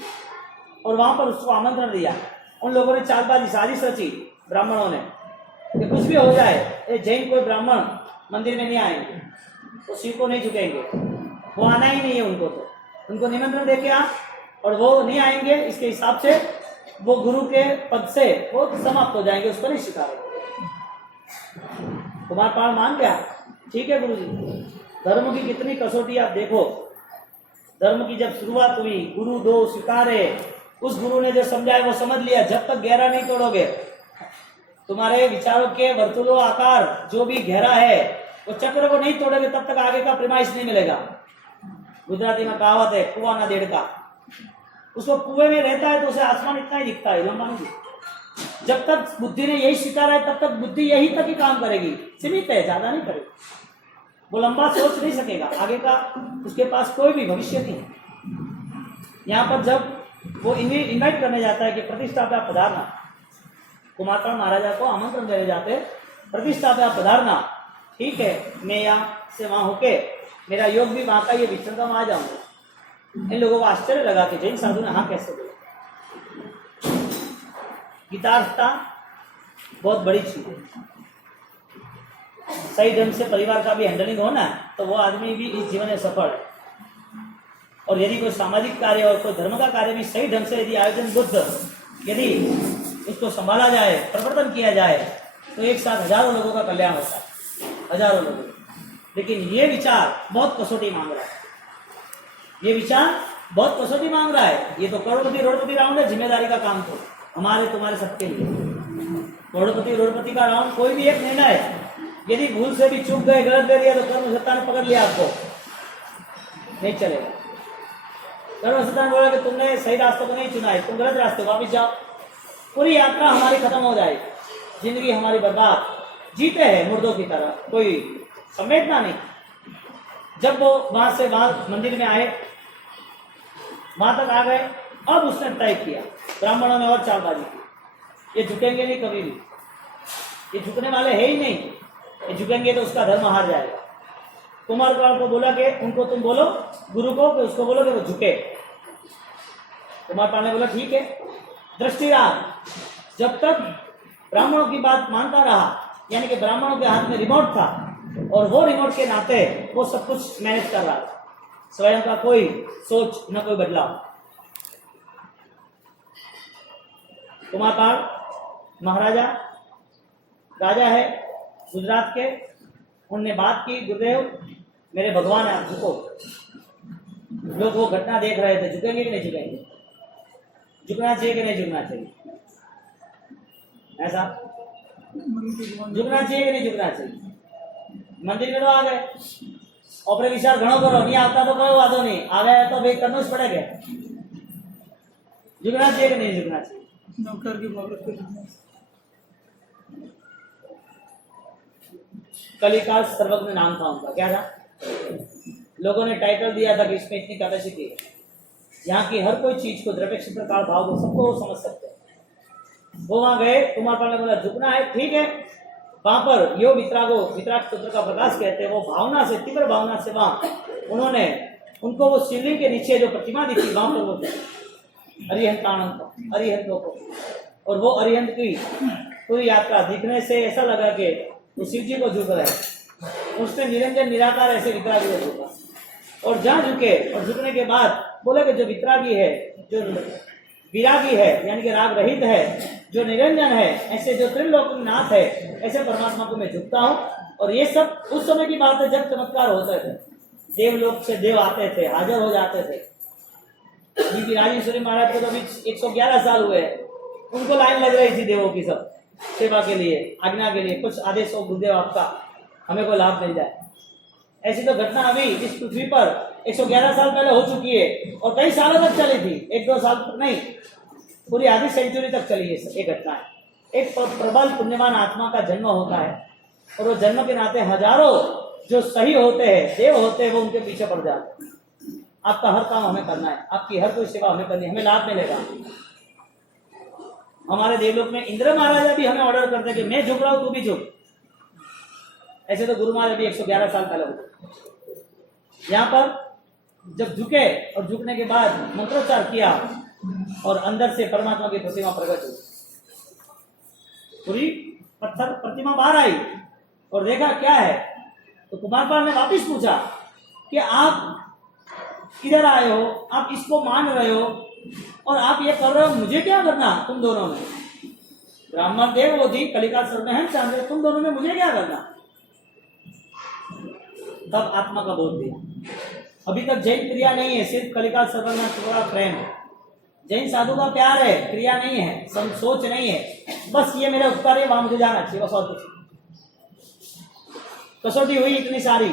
और वहां पर उसको आमंत्रण दिया, उन लोगों ने चालबाजी साजिश रची ब्राह्मणों ने कि कुछ भी हो जाए जैन कोई ब्राह्मण मंदिर में नहीं आएंगे, तो शिव को नहीं झुकेंगे, वो आना ही नहीं है उनको, तो उनको निमंत्रण दे के आ, और वो नहीं आएंगे, इसके हिसाब से वो गुरु के पद से वो समाप्त हो जाएंगे, उसको नहीं स्वीकारेंगे। कुमारपाल मान गया, ठीक है गुरु जी। धर्म की कितनी कसौटी आप देखो, धर्म की जब शुरुआत हुई, गुरु दो स्वीकारे, उस गुरु ने जो समझाया वो समझ लिया। जब तक गहरा नहीं तोड़ोगे, तुम्हारे विचारों के वर्तुलों आकार जो भी गहरा है वो चक्र को नहीं तोड़ोगे, तब तक आगे का प्रेमाइश नहीं मिलेगा। गुजराती में कहावत है, कुआं ना देड़ का, उसको कुएं में रहता है तो उसे आसमान इतना ही दिखता है, लंबा नहीं दिखता। जब तक बुद्धि ने यही स्वीकारा है तब तक बुद्धि यही तक ही काम करेगी, सीमित है, ज्यादा नहीं करेगी, वो लंबा सोच नहीं सकेगा, आगे का उसके पास कोई भी भविष्य नहीं है। यहाँ पर जब वो इन्वाइट करने जाता है कि प्रतिष्ठा पे आप पधारना, कुमारपाल महाराजा को आमंत्रण देने जाते, प्रतिष्ठा पे आप पधारना, ठीक है, मैं यहाँ से वहां होके मेरा योग भी वहां का ये विचरण का वहां आ जाऊंगा। इन लोगों को आश्चर्य लगा कि जैन साधु ने हाँ कैसे बोला। गीतार्थता बहुत बड़ी चीज है, सही ढंग से परिवार का भी हैंडलिंग हो ना, तो वो आदमी भी इस जीवन में सफल है। और यदि कोई सामाजिक कार्य और कोई धर्म का कार्य भी सही ढंग से यदि आयोजन बुद्ध यदि उसको संभाला जाए, प्रवर्तन किया जाए, तो एक साथ हजारों लोगों का कल्याण होता है, हजारों लोगों। लेकिन ये विचार बहुत कसौटी मांग रहा है, ये विचार बहुत कसौटी मांग रहा है। ये तो करोड़पति राउंड है, जिम्मेदारी का काम तो हमारे तुम्हारे सबके लिए। करोड़पति का राउंड, कोई भी एक निर्णय यदि भूल से भी चूक गए, गलत दे दिया, तो कर्म सत्ता ने पकड़ लिया, आपको नहीं चलेगा। कर्म सत्ता ने बोला कि तुमने सही रास्ते को नहीं चुना है, तुम गलत रास्ते वापिस जाओ, पूरी यात्रा हमारी खत्म हो जाएगी, जिंदगी हमारी बर्बाद, जीते हैं मुर्दों की तरह, कोई संवेदना नहीं। जब वो वहां से वहां मंदिर में आए, वहां तक आ गए, अब उसने तय किया, ब्राह्मणों ने और चालबाजी की, ये झुकेंगे नहीं कभी भी, ये झुकने वाले है ही नहीं, ये झुकेंगे तो उसका धर्म हार जाएगा। कुमारपाल को बोला कि उनको तुम बोलो गुरु को कि उसको बोलो कि वो झुके। कुमारपाल ने बोला ठीक है। दृष्टिराग जब तक ब्राह्मणों की बात मानता रहा, यानी कि ब्राह्मणों के हाथ में रिमोट था, और वो रिमोट के नाते वो सब कुछ मैनेज कर रहा था, स्वयं का कोई सोच न कोई बदलाव। कुमारपाल महाराजा राजा है गुजरात के, उनने बात की, गुरुदेव मेरे भगवान है, आप झुको। लोग वो घटना देख रहे थे, झुकेंगे कि नहीं झुकेंगे, झुकना चाहिए कि नहीं झुकना चाहिए, ऐसा झुकना चाहिए कि नहीं झुकना चाहिए। मंदिर में तो आ गए, और विचार घणो करो, नहीं आता तो कोई वादो नहीं, आ गया तो भाई करना ही पड़ेगा। झुकना चाहिए कि नहीं झुकना चाहिए, नौकर की बात। कलिकाल सर्वज्ञ नाम था उनका, क्या था, लोगों ने टाइटल दिया था कि इसमें इतनी कैपेसिटी है, यहाँ की हर कोई चीज को, द्रव्य क्षेत्र काल भाव को, सबको वो समझ सकते हैं। वो वहां गए, कुमारपाल ने बोला झुकना है, ठीक है। वहां पर यो वितराग सूत्र का प्रकाश कहते हैं, वो भावना से, तीव्र भावना से वहां उन्होंने उनको वो शिवलिंग के नीचे जो प्रतिमा दिखी, वहां पर वो अरिहंतों को, और वो अरिहंत की पूरी यात्रा दिखने से ऐसा लगा कि वो शिव जी को झुक रहे हैं, उसने निरंजन निराकार ऐसे वितरागी को झुका, और जहाँ झुके और झुकने के बाद बोले कि जो वितरागी है, जो विरागी है, यानी कि राग रहित है, जो निरंजन है, ऐसे जो त्रिलोकनाथ है, ऐसे परमात्मा को मैं झुकता हूँ। और ये सब उस समय की बात है जब चमत्कार होते थे, देवलोक से देव आते थे, हाजिर हो जाते थे। जी राजेश्वरी महाराज को तो अभी 111 साल हुए हैं, उनको लाइन लग रही थी देवों की, सब सेवा के लिए, आज्ञा के लिए, कुछ आदेश हो गुरुदेव आपका, हमें कोई लाभ मिल जाए। ऐसी तो घटना अभी इस पृथ्वी पर 111 साल पहले हो चुकी है, और कई सालों तक चली थी, 1-2 साल तक नहीं, पूरी आधी सेंचुरी तक चली है ये घटना है। एक प्रबल पुण्यवान आत्मा का जन्म होता है, और वो जन्म के नाते हजारों जो सही होते हैं, देव होते हैं, वो उनके पीछे पड़ जाते हैं। आपका हर काम हमें करना है, आपकी हर कोई सेवा हमें करनी है, हमें लाभ मिलेगा। हमारे देवलोक में इंद्र महाराजा भी हमें ऑर्डर करते कि मैं झुक रहा हूं, तू भी झुक। ऐसे तो गुरु महाराज भी 111 साल पहले हुए। यहाँ पर जब झुके और झुकने के बाद मंत्रोच्चार किया और अंदर से परमात्मा की प्रतिमा प्रकट हुई, पूरी पत्थर प्रतिमा बाहर आई और देखा क्या है। तो कुमारपाल ने वापिस पूछा कि आप किधर आए हो, आप इसको मान रहे हो और आप ये कर रहे हो, मुझे क्या करना तुम दोनों में? ब्राह्मण देव वो थी कलिकाल सर्वहन चांद, तुम दोनों में मुझे क्या करना? तब आत्मा का बोध दिया। अभी तक जैन क्रिया नहीं है, सिर्फ कलिकाल सर्वहन थोड़ा प्रेम है। जैन साधु का प्यार है, क्रिया नहीं है, सोच नहीं है। बस ये मेरा उपकार है, वहां मुझे जाना चाहिए, बस और कुछ। कसौटी हुई इतनी सारी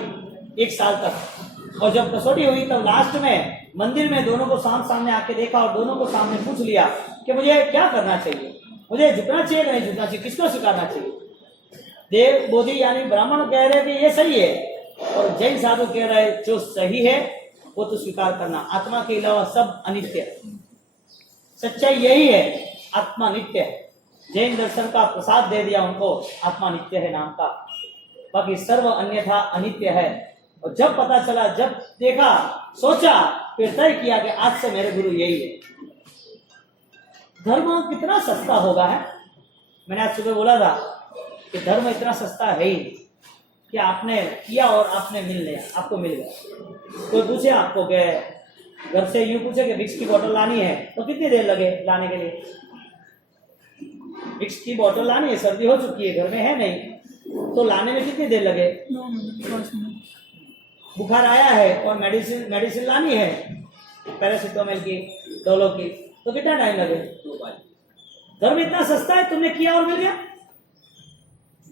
1 साल तक, और जब कसौटी हुई तब लास्ट में मंदिर में दोनों को सामने आके देखा और दोनों को सामने पूछ लिया कि मुझे क्या करना चाहिए, मुझे झुकना चाहिए नहीं झुकना चाहिए, किसको स्वीकारना चाहिए? देव बोधि यानी ब्राह्मण कह रहे कि ये सही है, और जैन साधु कह रहे जो सही है वो तो स्वीकार करना। आत्मा के अलावा सब अनित्य है, सच्चाई यही है, आत्मा नित्य है। जैन दर्शन का प्रसाद दे दिया उनको, आत्मा नित्य है नाम का, बाकी सर्व अन्यथा अनित्य है। और जब पता चला, जब देखा, सोचा, फिर तय किया कि आज से मेरे गुरु यही है। धर्म कितना सस्ता होगा है। मैंने आज सुबह बोला था कि धर्म इतना सस्ता है ही कि आपने किया और आपने मिल लिया, आपको मिल गया। कोई पूछे आपको कि घर से यूं पूछे कि विक्स की बोतल लानी है तो कितनी देर लगे लाने के लिए? विक्स की बोतल लानी है, सर्दी हो चुकी है, घर में है नहीं, तो लाने में कितनी देर लगे? 9 मिनट 5 मिनट। बुखार आया है और मेडिसिन लानी है पैरासिटामोल की, डोलो की, तो कितना टाइम लगे? धर्म इतना सस्ता है, तुमने किया और मिल गया।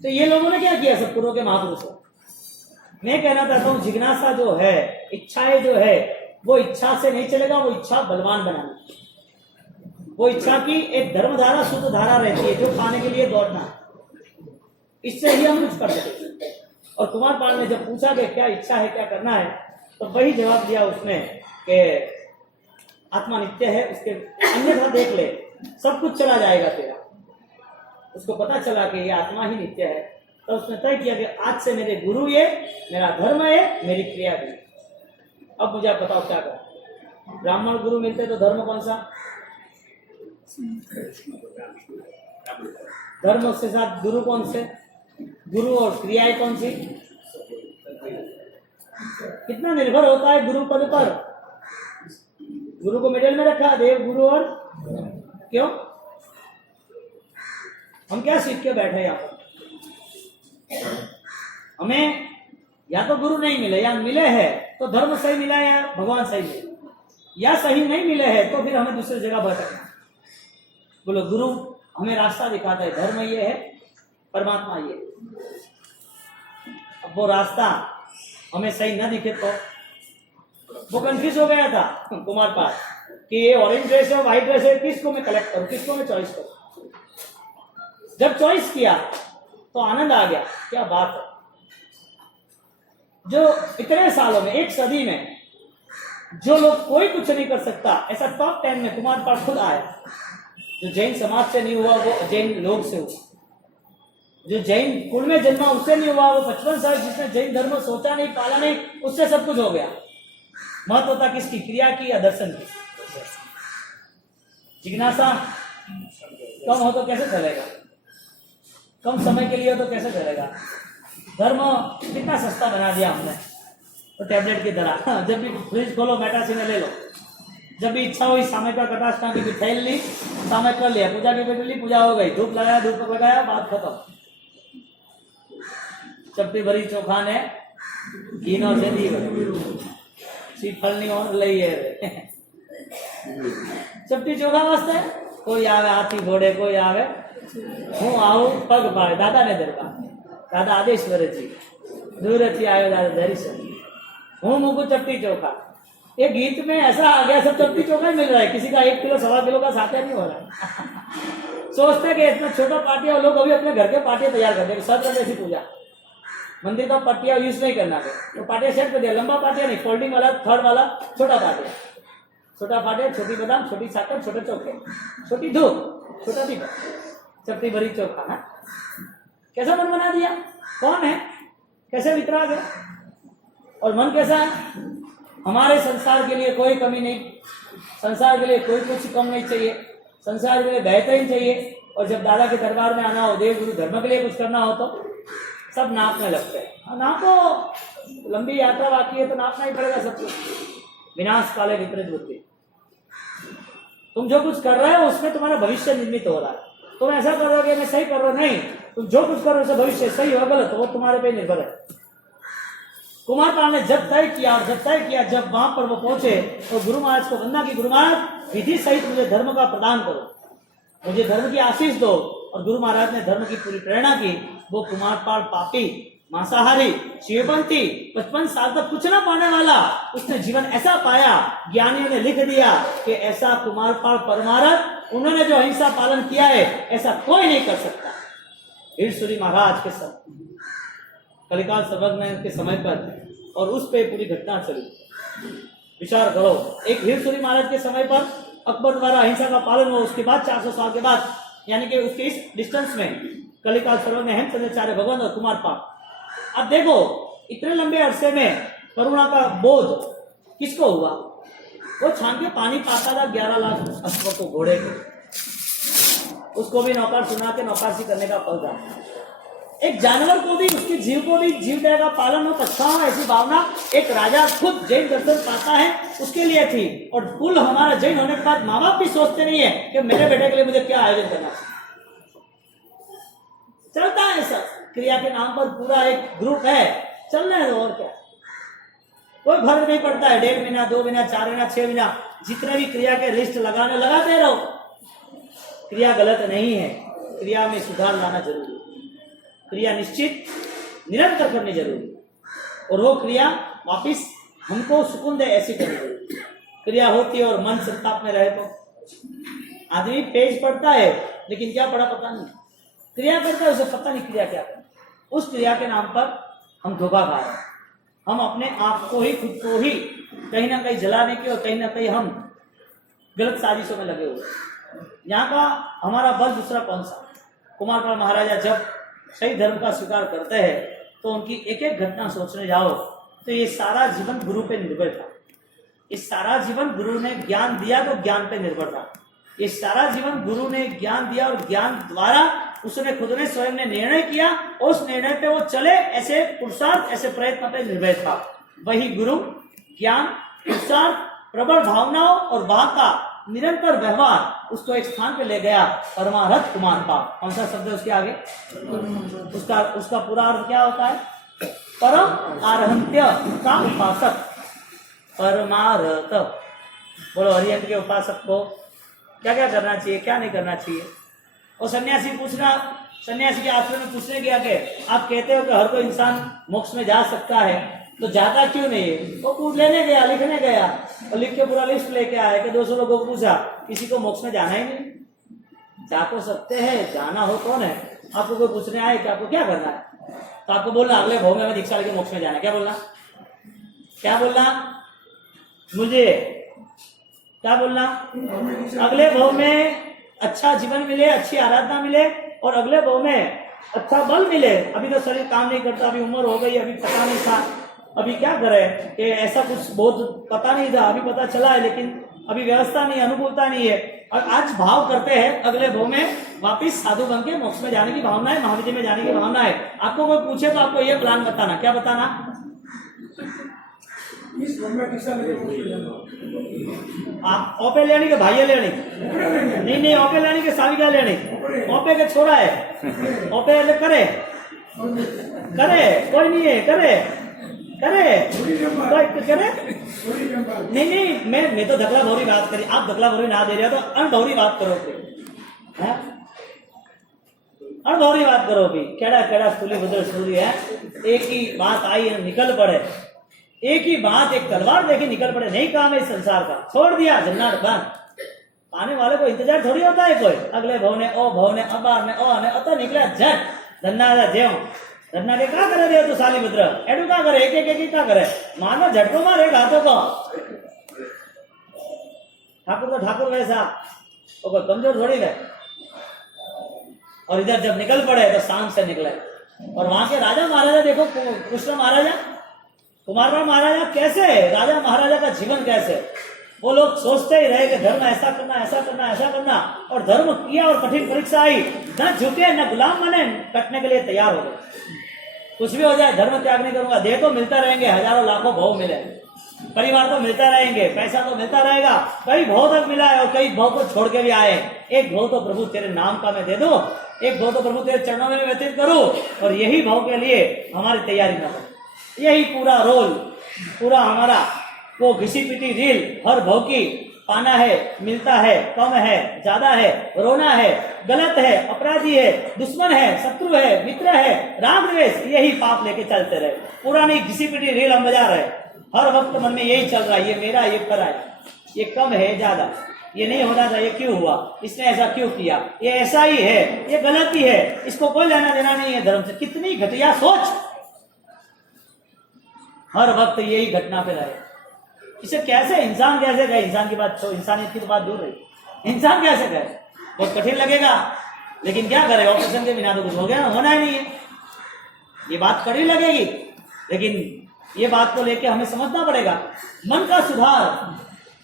तो ये लोगों ने क्या किया, सतगुरुओं के महापुरुषों? मैं कहना चाहता हूँ जिज्ञासा जो है, इच्छाएं जो है, वो इच्छा से नहीं चलेगा, वो इच्छा बलवान बनाना। वो इच्छा की एक धर्मधारा, शुद्ध धारा रहती है जो खाने के लिए दौड़ना, इससे ही हम कुछ कर सकते। और कुमारपाल ने जब पूछा कि क्या इच्छा है, क्या करना है, तो वही जवाब दिया उसने कि आत्मा नित्य है, उसके अन्यथा देख ले, सब कुछ चला जाएगा तेरा। उसको पता चला कि ये आत्मा ही नित्य है, तो उसने तय किया कि आज से मेरे गुरु ये, मेरा धर्म है, मेरी क्रिया भी। अब मुझे आप बताओ क्या करें? ब्राह्मण गुरु मिलते तो धर्म कौन सा? धर्म उसके साथ गुरु कौन से? गुरु और क्रियाएं कौन सी? कितना निर्भर होता है गुरु पद पर। गुरु को मिडिल में रखा, देव गुरु, और क्यों? हम क्या सीख के बैठे यहाँ पर? हमें या तो गुरु नहीं मिले, या मिले हैं तो धर्म सही मिला है या भगवान सही मिले, या सही नहीं मिले हैं तो फिर हमें दूसरी जगह भटकना। बोलो गुरु हमें रास्ता दिखाता है, धर्म ये है, परमात्मा ये। अब वो रास्ता हमें सही न दिखे तो वो कंफ्यूज हो गया था कुमारपाल कि ये ऑरेंज ड्रेस है, व्हाइट ड्रेस है, किसको मैं कलेक्ट करूं, किसको मैं चॉइस करूं। जब चॉइस किया तो आनंद आ गया। क्या बात है, जो इतने सालों में, 1 सदी में जो लोग कोई कुछ नहीं कर सकता, ऐसा टॉप 10 में कुमारपाल खुद आया। जो जैन समाज से नहीं हुआ वो जैन लोग से हुआ, जो जैन कुल में जन्मा उससे नहीं हुआ, वो 55 साल जिसने जैन धर्म सोचा नहीं, पाला नहीं, उससे सब कुछ हो गया। महत्व था किसकी? क्रिया की या दर्शन की? जिज्ञासा कम हो तो कैसे चलेगा? कम समय के लिए हो तो कैसे चलेगा? धर्म कितना सस्ता बना दिया हमने, तो टैबलेट की तरह। जब भी फ्रिज खोलो मेटासिन ले लो, जब भी इच्छा हुई सामय का कटाष्टा की फैल ली, सामय कर लिया, पूजा की बैठ ली, पूजा हो गई, धूप लगाया, धूप लगाया, बात खत्म। चपटी भरी चोखा ने घीनो से दी फलनी और लई चपटी चोखा मस्त है। कोई आवे हाथी घोड़े, कोई आवे हूँ आऊ पग पाड़े। दादा ने दरबा, दादा आदेश्वर जी दूर थी आयो दादा दरिशन, हूँ मुझको चपटी चोखा। ये गीत में ऐसा आ गया, सब चपटी चोखा ही मिल रहा है, किसी का 1 किलो 1.25 किलो का साथ नहीं हो रहा है। सोचते कि इतना छोटा पार्टी और लोग अभी अपने घर के पार्टी तैयार करते हैं, सब ऐसी पूजा मंदिर का पाटिया यूज नहीं करना है, तो पाटिया सेट कर दिया, लंबा पाटिया नहीं, फोल्डिंग वाला, थर्ड वाला, छोटा पाटिया, छोटा पाटिया, छोटी बादाम, छोटी साकर, छोटे चौके, छोटी धूप, छोटा दीपक, चपटी भरी चौखा। है कैसा मन बना दिया? कौन है? कैसे वितराग है? और मन कैसा है? हमारे संसार के लिए कोई कमी नहीं, संसार के लिए कोई कुछ कम नहीं चाहिए, संसार के लिए बेहतरीन चाहिए। और जब दादा के दरबार में आना हो, देव गुरु धर्म के लिए कुछ करना हो तो सब नापने लगते हैं। नापो, लंबी यात्रा बाकी है तो नापना ही पड़ेगा सब कुछ। विनाश काले विपरीत बुद्धि। तुम जो कुछ कर रहे हो उसमें तुम्हारा भविष्य निर्मित हो रहा है। तुम ऐसा कर रहे हो कि मैं सही कर रहा हूं, नहीं, तुम जो कुछ कर रहे हो उससे भविष्य सही हो गलत हो वो तुम्हारे पे निर्भर है। कुमारपाल ने जब तय किया, और जब तय किया, जब वहां पर वो पहुंचे तो गुरु महाराज को वंदना की, गुरु महाराज विधि सहित मुझे धर्म का प्रदान करो, मुझे धर्म की आशीष दो। और गुरु महाराज ने धर्म की पूरी प्रेरणा की। वो कुमारपाल पापी, मांसाहारी, शिवपंथी, 55 साल तक कुछ ना पाने वाला, उसने जीवन ऐसा पाया, ज्ञानियों ने लिख दिया कि ऐसा कुमारपाल परमारथ, उन्होंने जो अहिंसा पालन किया है ऐसा कोई नहीं कर सकता। हीरसूरी महाराज के समय, कलिकाल सर्वज्ञ के समय पर, और उस पे पूरी घटना चली। विचार करो, एक हीरसूरी महाराज के समय पर अकबर द्वारा अहिंसा का पालन हुआ, उसके बाद 400 साल के बाद, यानी कि उसके इस डिस्टेंस में कलिकाल सर्वज्ञ हेमचंद्राचार्य भगवान और कुमारपाल। अब देखो इतने लंबे अरसे में करुणा का बोध किसको हुआ? वो छान के पानी पाता था 11 लाख अश्व को, घोड़े को, उसको भी नौकर सुना के नौकरसी करने का फल था। एक जानवर को भी, उसके जीव को भी जीव दया का पालन हो, अच्छा हो, ऐसी भावना एक राजा खुद जैन दर्शन पाता है उसके लिए थी। और कुल हमारा जैन होने के बाद माँ बाप भी सोचते नहीं है कि मेरे बेटे के लिए मुझे क्या आयोजन करना चाहिए। चलता है ऐसा, क्रिया के नाम पर पूरा एक ग्रुप है, चलना है और क्या। कोई फर्क नहीं पड़ता है, 1.5 महीना, 2 महीना, 4 महीना, 6 महीना, जितने भी क्रिया के लिस्ट लगाते रहो। क्रिया गलत नहीं है, क्रिया में सुधार लाना जरूरी है, क्रिया निश्चित निरंतर करनी जरूरी, और वो क्रिया वापिस हमको सुकून दे ऐसी करनी जरूरी। क्रिया होती है और मन संताप में रहे तो आदमी पेज पढ़ता है लेकिन क्या पढ़ा पता नहीं, क्रिया करता है उसे पता नहीं क्रिया क्या करता। उस क्रिया के नाम पर हम धोखा खा रहे हैं, हम अपने आप को ही, खुद को ही कहीं ना कहीं जलाने की और कहीं ना कहीं हम गलत साजिशों में लगे हुए। यहाँ का हमारा बल दूसरा कौन सा? कुमारपाल महाराजा जब सही धर्म का स्वीकार करते हैं तो उनकी एक एक घटना सोचने जाओ तो ये सारा जीवन गुरु पे निर्भर था। ये सारा जीवन गुरु ने ज्ञान दिया तो ज्ञान पे निर्भर था। ये सारा जीवन गुरु ने ज्ञान दिया और ज्ञान द्वारा उसने खुद ने स्वयं ने निर्णय किया, उस निर्णय पे वो चले, ऐसे पुरुषार्थ, ऐसे प्रयत्न पे निर्भर था। वही गुरु ज्ञान, पुरुषार्थ, प्रबल भावनाओं और वहां का निरंतर व्यवहार उसको एक स्थान पे ले गया। परमारथ कुमारपाल, कौन सा शब्द है उसके आगे? उसका पूरा अर्थ क्या होता है? परम आरहंत्य का उपासक, परमारथ। बोलो, हरिहंत के उपासक को क्या क्या करना चाहिए, क्या नहीं करना चाहिए? और सन्यासी के आश्रम में पूछने गया कि आप कहते हो कि हर कोई इंसान मोक्ष में जा सकता है, तो जाता क्यों नहीं है? वो पूछ लेने गया, लिखने गया, और लिख के पूरा लिस्ट लेके आया कि 200 लोगों को पूछा, किसी को मोक्ष में जाना ही नहीं। जा तो सकते हैं, जाना हो कौन है? आपको कोई पूछने आए कि आपको क्या करना है, तो आपको बोलना अगले भाव में दीक्षा लेके मोक्ष में जाना। क्या बोलना? मुझे क्या बोलना? अगले भाव में अच्छा जीवन मिले, अच्छी आराधना मिले, और अगले भाव में अच्छा बल मिले। अभी तो शरीर काम नहीं करता, अभी उम्र हो गई, अभी पता नहीं था, अभी क्या करे कि ऐसा कुछ बहुत पता नहीं था, अभी पता चला है, लेकिन अभी व्यवस्था नहीं, अनुकूलता नहीं है, और आज भाव करते हैं अगले भाव में वापिस साधु बन के मोक्ष में जाने की भावना है, महाविद्य में जाने की भावना है। आपको कोई पूछे तो आपको ये प्लान बताना। क्या बताना? आप ओपे लेनी के भाइये लेनी? नहीं, ओपे लेनी के साविका लेनी? ओपे के छोरा है, ओपे करे कोई नहीं है, करे नहीं, मैं तो धकला भौरी बात करी, आप धकला भौरी ना दे रहे हो तो अनभौरी बात करो फिर, अनभौरी बात करो भी। केड़ा सूली बदल सूली है, एक ही बात आई है, निकल पड़े, एक ही बात, एक तलवार देखी निकल पड़े। नहीं काम है इस संसार का, छोड़ दिया झन्नाट बंद। आने वाले को इंतजार थोड़ी होता है कोई, अगले भाव ने, ओ भाव ने, अबार ने, ओ ने, अतो निकला झट धन्ना जेव घटना के क्या करे रे तो सालीपुत्र एडू क्या करे एक क्या करे मानो झटको मारे घातों को ठाकुर तो ठाकुर वैसा वो कोई कमजोर थोड़ी है। और इधर जब निकल पड़े तो शाम से निकले और वहां के राजा महाराजा देखो कृष्ण महाराजा कुमारराव महाराजा कैसे राजा महाराजा का जीवन कैसे वो लोग सोचते ही रहे कि धर्म ऐसा करना ऐसा करना ऐसा करना और धर्म किया और कठिन परीक्षा आई न झुके न गुलाम बने कटने के लिए तैयार हो गए। कुछ भी हो जाए धर्म त्याग नहीं करूंगा। देह तो मिलता रहेंगे हजारों लाखों भव मिले परिवार तो मिलता रहेंगे पैसा तो मिलता रहेगा कई भव तक मिला है और कई भव को छोड़ के भी आए एक भव तो प्रभु तेरे नाम का मैं दे दूं एक भव तो प्रभु तेरे चरणों में व्यतीत करूं और यही भव के लिए हमारी तैयारी न हो। यही पूरा रोल पूरा हमारा वो घिसी पिटी रील हर भव की पाना है मिलता है कम है ज्यादा है रोना है गलत है अपराधी है दुश्मन है शत्रु है मित्र है राग द्वेष यही पाप लेके चलते रहे पुरानी घिसी पिटी रील हम बजा रहे हर वक्त मन में यही चल रहा है ये मेरा ये खरा है ये कम है ज्यादा ये नहीं होना चाहिए क्यों हुआ इसने ऐसा क्यों किया ये ऐसा ही है ये गलती है इसको कोई लेना देना नहीं है धर्म से। कितनी घटिया सोच हर वक्त यही घटना पे रहे। इसे कैसे इंसान कैसे गए इंसान की बात इंसानियत की तो बात दूर रही इंसान कैसे गए बहुत कठिन लगेगा लेकिन क्या करे ऑपरेशन के बिना तो कुछ हो गया होना ही नहीं है। ये बात कड़ी लगेगी लेकिन ये बात को लेके हमें समझना पड़ेगा। मन का सुधार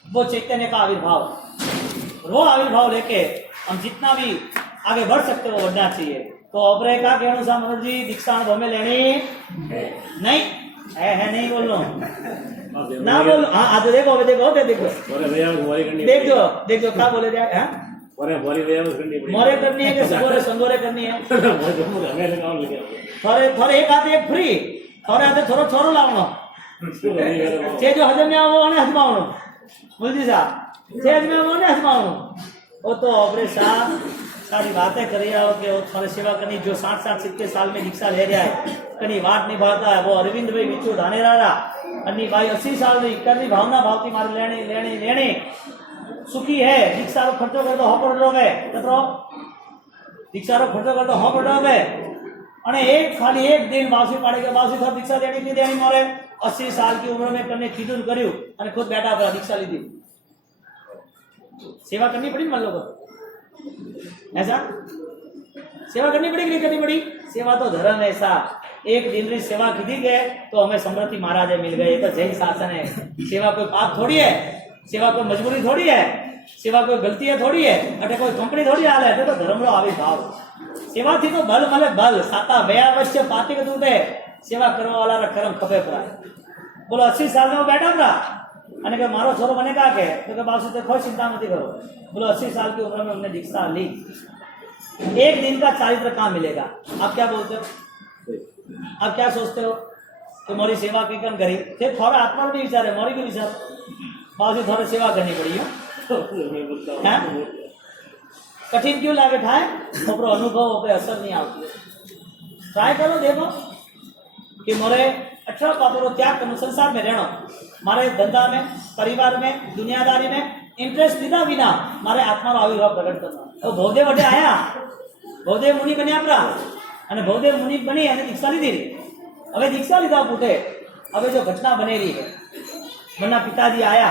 वो चैतन्य का आविर्भाव वो आविर्भाव लेके हम जितना भी आगे बढ़ सकते हो बढ़ना चाहिए। तो अपरे का कहना सा मनोज जी दीक्षा अनुभव में लेनी नहीं है नहीं बोल लो ना बोल हाँ आज देखो देखो देख दो क्या बोले मोरे करनी है कि संगोरे संगोरे करनी है थोड़े एक हाथ एक फ्री थोड़े हाथे थोड़ो छोरो लावनो जे जो हजम में आवो ने हजमावनो मुलजी साहब जे हजम में आवो ने हजमावनो वो तो अपने सारी बातें करी रहा हो कि वो थोड़ी सेवा करनी जो 60-70 साल में दीक्षा ले रहा है कहीं वाट निभाता है वो अरविंद भाई विचू धाने रहा अन्नी भाई 80 साल में करनी भावना भावती मारे लेनी लेनी लेनी सुखी है दीक्षा रो खर्चो कर दो हो पड़ोगे कतरो दीक्षा रो खर्चो कर दो हो पड़ोगे અને એક ખાલી એક દિન વાસી પાડે કે વાસી થર દીક્ષા દેણી नहीं देनी मोरे 80 साल की उम्र में करने कीधुन કર્યું અને खुद बैठा पर दीक्षा ली दी सेवा करनी पड़ी मान लो ऐसा सेवा करनी पड़ी कि नहीं करनी पड़ी सेवा तो धर्म ऐसा एक दिन की सेवा की गए तो हमें समृद्धि महाराज मिल गए तो जैन शासन है सेवा कोई पाप थोड़ी है सेवा कोई मजबूरी थोड़ी है सेवा कोई गलती है थोड़ी है अटे कोई कंपनी थोड़ी हाल है तो धर्म रो आविर्भाव सेवा थी तो बल मले बल साता वयावश्य पाती के दूते सेवा करने वाला रा कर्म खपे पड़ा बोलो 80 साल में वो बैठा था अने के मारो छोरो बने का के तो के बाप से कोई चिंता मत करो बोलो 80 साल की उम्र में हमने दीक्षा ली एक दिन का चारित्र कहाँ मिलेगा। आप क्या बोलते हो आप क्या सोचते हो कि मोरी सेवा की कम करी थे थोड़ा आत्मा भी विचार है मोरी भी विचार बाबू थोड़ी सेवा करनी पड़ी है कठिन क्यों लागे ठाए अपनो अनुभव पे असर नहीं आती ट्राई करो देखो कि मोरे 18 पापों त्याग करना संसार में रहना मारे धंधा में परिवार में दुनियादारी में इंटरेस्ट लीधा बिना मारे आत्मा आविर्भाव प्रकट करना तो भवदेव वटे आया भवदेव मुनि बने अपना અને ભવદેવ મુનિ બની અને દીક્ષા લીધી હવે દીક્ષા લીધા પૂટે હવે जो घटना बनेली है मना पिताजी आया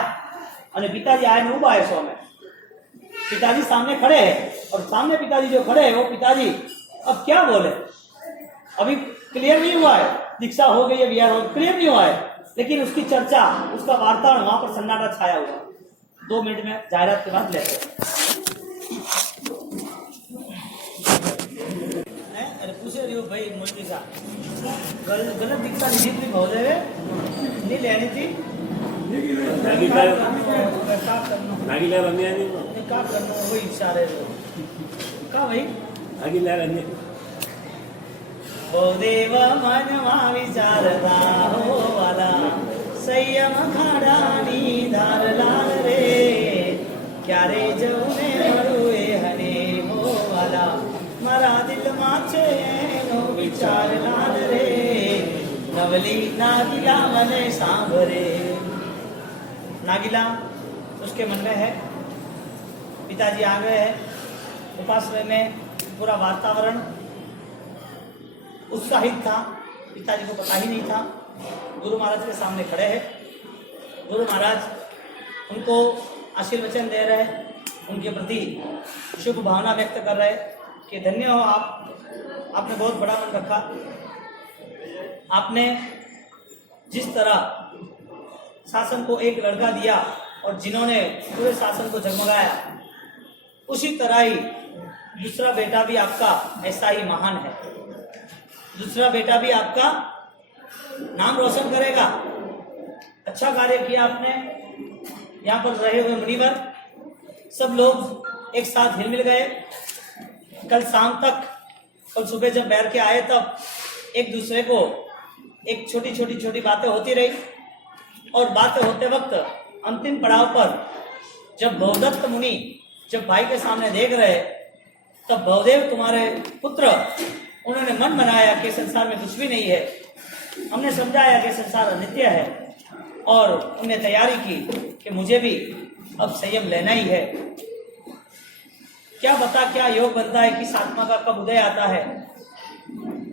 અને पिताजी आया ने उभा है सो में पिताजी सामने खड़े हैं और सामने पिताजी जो खड़े हैं वो पिताजी अब क्या बोले अभी क्लियर नहीं हुआ है दीक्षा हो गई है विहार हो क्लियर नहीं हुआ है लेकिन उसकी चर्चा उसका वार्तावरण वहां पर सन्नाटा छाया हुआ 2 मिनट में जाहिरात के बाद लेते अरे पूछे रही हो भाई मोदी साहब गलत दीक्षा लीधी थी भवदेवे नहीं लेनी थी का करना वही इशारे का भाई भवदेव मनवा विचारता हो वाला संयम खाडानी धार लाल रे क्यारे जउने मरुए हने हो वाला मारा दिल माचे नो विचार लाल रे नवली नागिला मने सांभरे नागिला उसके मन में है पिताजी आ गए हैं उपासना में पूरा वातावरण उत्साहित था, पिताजी को पता ही नहीं था। गुरु महाराज के सामने खड़े हैं, गुरु महाराज उनको आशीर्वचन दे रहे हैं, उनके प्रति शुभ भावना व्यक्त कर रहे हैं कि धन्य हो आप, आपने बहुत बड़ा मन रखा। आपने जिस तरह शासन को एक लड़का दिया और जिन्होंने पूरे शासन को जगमगाया, उसी तरह ही दूसरा बेटा भी आपका ऐसा ही महान है। दूसरा बेटा भी आपका नाम रोशन करेगा। अच्छा कार्य किया आपने। यहाँ पर रहे हुए मुनिवर सब लोग एक साथ हिल मिल गए। कल शाम तक, कल सुबह जब बैठ के आए तब एक दूसरे को एक छोटी बातें होती रही और बातें होते वक्त अंतिम पड़ाव पर जब भवदत्त मुनि जब भाई के सामने देख रहे तब भवदेव तुम्हारे पुत्र उन्होंने मन बनाया कि संसार में कुछ भी नहीं है। हमने समझाया कि संसार अनित्य है और उन्होंने तैयारी की कि मुझे भी अब संयम लेना ही है। क्या बता क्या योग बनता है, किस आत्मा का कब उदय आता है।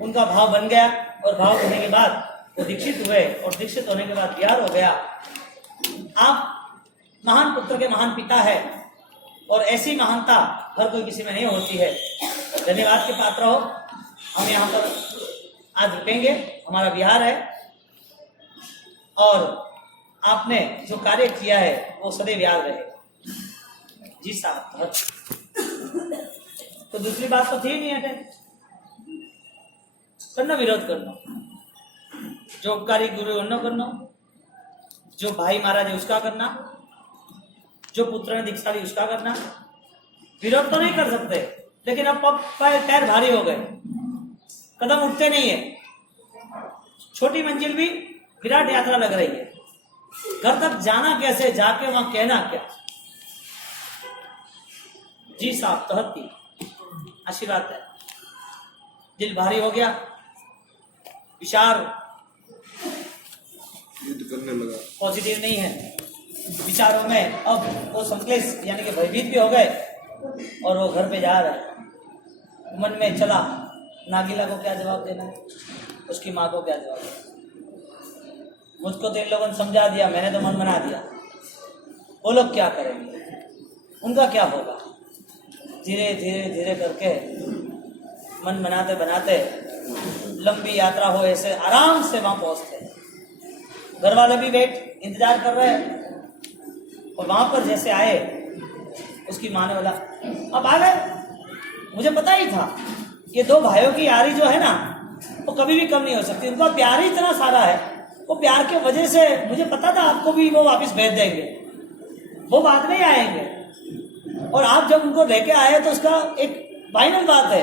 उनका भाव बन गया और भाव होने के बाद वो दीक्षित हुए और दीक्षित होने के बाद प्यार हो गया। आप महान पुत्र के महान पिता है और ऐसी महानता हर कोई किसी में नहीं होती है। धन्यवाद के पात्र हो। हम यहाँ पर आज रुकेंगे, हमारा विहार है और आपने जो कार्य किया है वो सदैव याद रहे। जी साहब, तो दूसरी बात तो थी नहीं हटे करना, विरोध करना, जो उपकारी गुरु उन्नो करना, जो भाई महाराज है उसका करना, जो पुत्र ने दीक्षा ली उसका करना। विरोध तो नहीं कर सकते, लेकिन अब पैर भारी हो गए, कदम उठते नहीं है। छोटी मंजिल भी विराट यात्रा लग रही है। घर तक जाना कैसे, जाके वहां कहना क्या। जी साहब, तहती आशीर्वाद है। दिल भारी हो गया, विचार युद्ध करने लगा, पॉजिटिव नहीं है। विचारों में अब वो संकलेश यानी कि भयभीत भी हो गए और वो घर पे जा रहे हैं। मन में चला नागीला को क्या जवाब देना है, उसकी माँ को क्या जवाब देना। मुझको तो इन लोगों ने समझा दिया, मैंने तो मन बना दिया, वो लोग क्या करेंगे, उनका क्या होगा। धीरे धीरे धीरे करके मन बनाते बनाते लंबी यात्रा हो, ऐसे आराम से वहां पहुंचते। घर वाले भी वेट इंतजार कर रहे हैं और वहां पर जैसे आए उसकी माँ ने बोला अब आ गए। मुझे पता ही था ये दो भाइयों की यारी जो है ना वो कभी भी कम नहीं हो सकती। उनका प्यार ही इतना सारा है, वो प्यार के वजह से मुझे पता था आपको भी वो वापस भेज देंगे, वो बाद में ही आएंगे। और आप जब उनको लेके आए तो उसका एक फाइनल बात है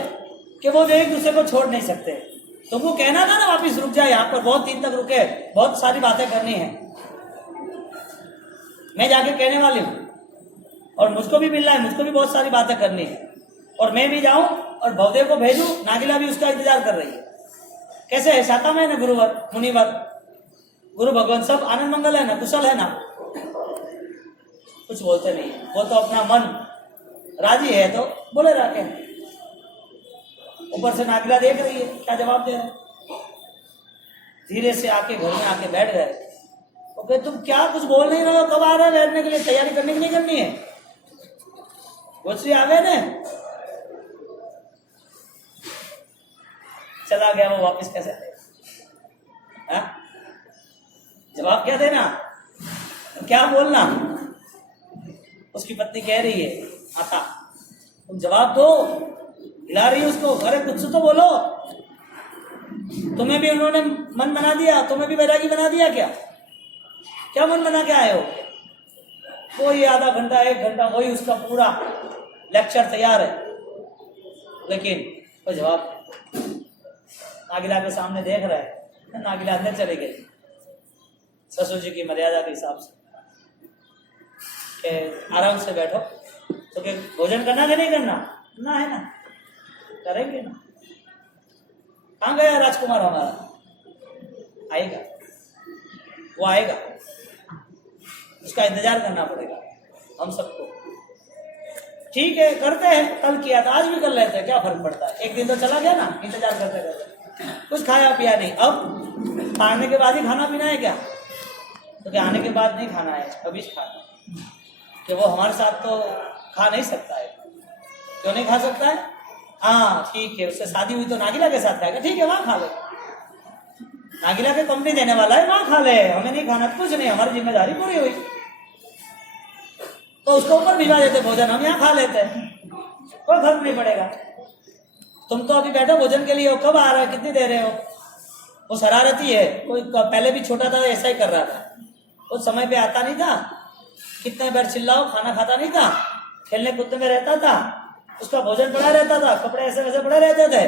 कि वो एक दूसरे को छोड़ नहीं सकते। तुमको कहना था ना वापस रुक जाए, यहाँ पर बहुत दिन तक रुके, बहुत सारी बातें करनी है। मैं जाके कहने वाली हूँ और मुझको भी मिलना है, मुझको भी बहुत सारी बातें करनी है। और मैं भी जाऊं और भवदेव को भेजूं, नागिला भी उसका इंतजार कर रही है। कैसे है साता में ना गुरुवर मुनिवर गुरु भगवान सब आनंद मंगल है ना, कुशल है ना। कुछ बोलते नहीं, वो तो अपना मन राजी है तो बोले रखे। ऊपर से नागिला देख रही है क्या जवाब दे रहे। धीरे से आके घर में आके बैठ गए। ओके, तुम क्या कुछ बोल नहीं रहे हो, कब आ रहे हैं बैठने के लिए, तैयारी करने की नहीं करनी है। गोश्री आ गए ने, चला गया वो वापस कैसे हा? जवाब क्या देना, क्या बोलना। उसकी पत्नी कह रही है आता तुम जवाब दो, हिला रही है उसको, अरे कुछ तो बोलो। तुम्हें भी उन्होंने मन बना दिया, तुम्हें भी वैरागी बना दिया क्या, क्या मन बना के आए हो। कोई आधा घंटा एक घंटा वही उसका पूरा लेक्चर तैयार है, लेकिन कोई जवाब। नागिला के सामने देख रहे हैं, नागिला अंदर चले गई ससुर जी की मर्यादा के हिसाब से कि आराम से बैठो। तो क्या भोजन करना कि नहीं करना, ना है ना, करेंगे ना। कहाँ गया राजकुमार हमारा, आएगा वो आएगा, उसका इंतजार करना पड़ेगा हम सबको। ठीक है करते हैं, कल किया था आज भी कर लेते हैं, क्या फर्क पड़ता है। एक दिन तो चला गया ना इंतजार करते करते। कुछ खाया पिया नहीं। अब खाने के बाद ही खाना पीना है क्या? तो क्या आने के बाद नहीं खाना है, अभी खाना है कि वो हमारे साथ तो खा नहीं सकता है। क्यों नहीं खा सकता है? हाँ ठीक है, उससे शादी हुई तो नागिला के साथ खाएगा, ठीक है वहाँ खा ले, नागिला के कंपनी देने वाला है, वहाँ खा ले, हमें नहीं खाना, कुछ नहीं, हमारी जिम्मेदारी पूरी हुई। तो उसको ऊपर भिजवा देते भोजन, हम यहाँ खा लेते, कोई फर्क नहीं पड़ेगा। तुम तो अभी बैठो भोजन के लिए हो, कब आ रहा है, कितनी दे रहे हो? वो शरारती है, कोई पहले भी छोटा था ऐसा ही कर रहा था, वो समय पे आता नहीं था, कितने बार चिल्लाओ, खाना खाता नहीं था, खेलने कूदने में रहता था, उसका भोजन पड़ा रहता था, कपड़े ऐसे वैसे पड़े रहते थे।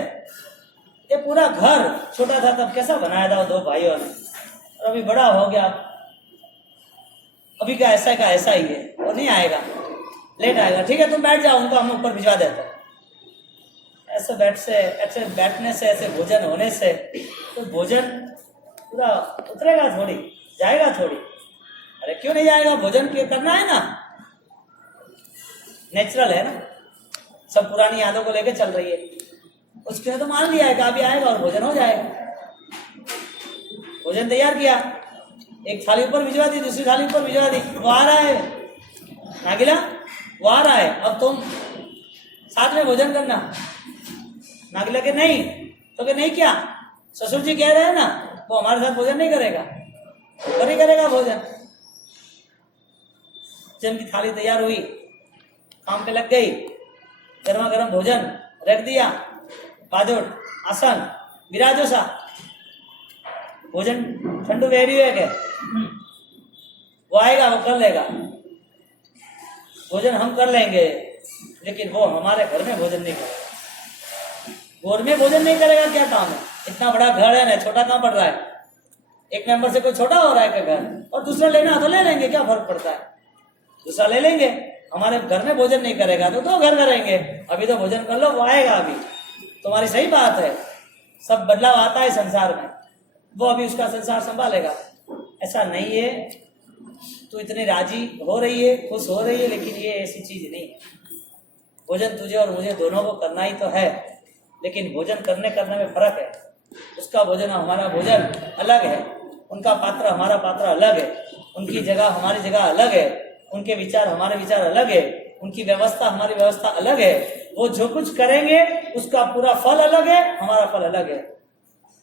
ये पूरा घर छोटा था तब कैसा बनाया था वो दो भाइयों ने, और अभी बड़ा हो गया, अभी का ऐसा ही है, वो नहीं आएगा, लेट आएगा, ठीक है तुम बैठ जाओ, उनको हम ऊपर भिजवा देते हैं। ऐसे बैठने से, ऐसे भोजन होने से तो भोजन पूरा उतरेगा थोड़ी, जाएगा थोड़ी। अरे क्यों नहीं जाएगा, भोजन क्यों करना है ना, नेचुरल है ना, सब पुरानी यादों को लेके चल रही है, उसने तो मान लिया है कि अभी आएगा और भोजन हो जाएगा। भोजन तैयार किया, एक थाली ऊपर भिजवा दी, दूसरी थाली ऊपर भिजवा दी, वो आ रहा है नागिला, वो आ रहा है, अब तुम साथ में भोजन करना। नागिला के नहीं, तो के नहीं क्या, ससुर जी कह रहे हैं ना, वो हमारे साथ भोजन नहीं करेगा, तो नहीं करेगा भोजन। भोजन की थाली तैयार हुई, काम पे लग गई, गर्मा गर्म भोजन रख दिया, बाजोड़ आसन विराजो सा, भोजन ठंडू वेरी है क्या, वो आएगा वो कर लेगा, भोजन हम कर लेंगे, लेकिन वो हमारे घर में भोजन नहीं करेगा। घर में भोजन नहीं करेगा, क्या काम है, इतना बड़ा घर है ना, छोटा काम पड़ रहा है, एक मेंबर से कोई छोटा हो रहा है क्या घर, और दूसरा लेना तो ले लेंगे, क्या फर्क पड़ता है, दूसरा ले लेंगे, हमारे घर में भोजन नहीं करेगा तो दो घर करेंगे, अभी तो भोजन कर लो, वो आएगा अभी। तुम्हारी सही बात है, सब बदलाव आता है संसार में, वो अभी उसका संसार संभालेगा। ऐसा नहीं है, तू इतनी राजी हो रही है, खुश हो रही है, लेकिन ये ऐसी चीज नहीं है। भोजन तुझे और मुझे दोनों को करना ही तो है, लेकिन भोजन करने में फर्क है, उसका भोजन हमारा भोजन अलग है, उनका पात्र हमारा पात्र अलग है, उनकी जगह हमारी जगह अलग है, उनके विचार हमारे विचार अलग है, उनकी व्यवस्था हमारी व्यवस्था अलग है, वो जो कुछ करेंगे उसका पूरा फल अलग है, हमारा फल अलग है।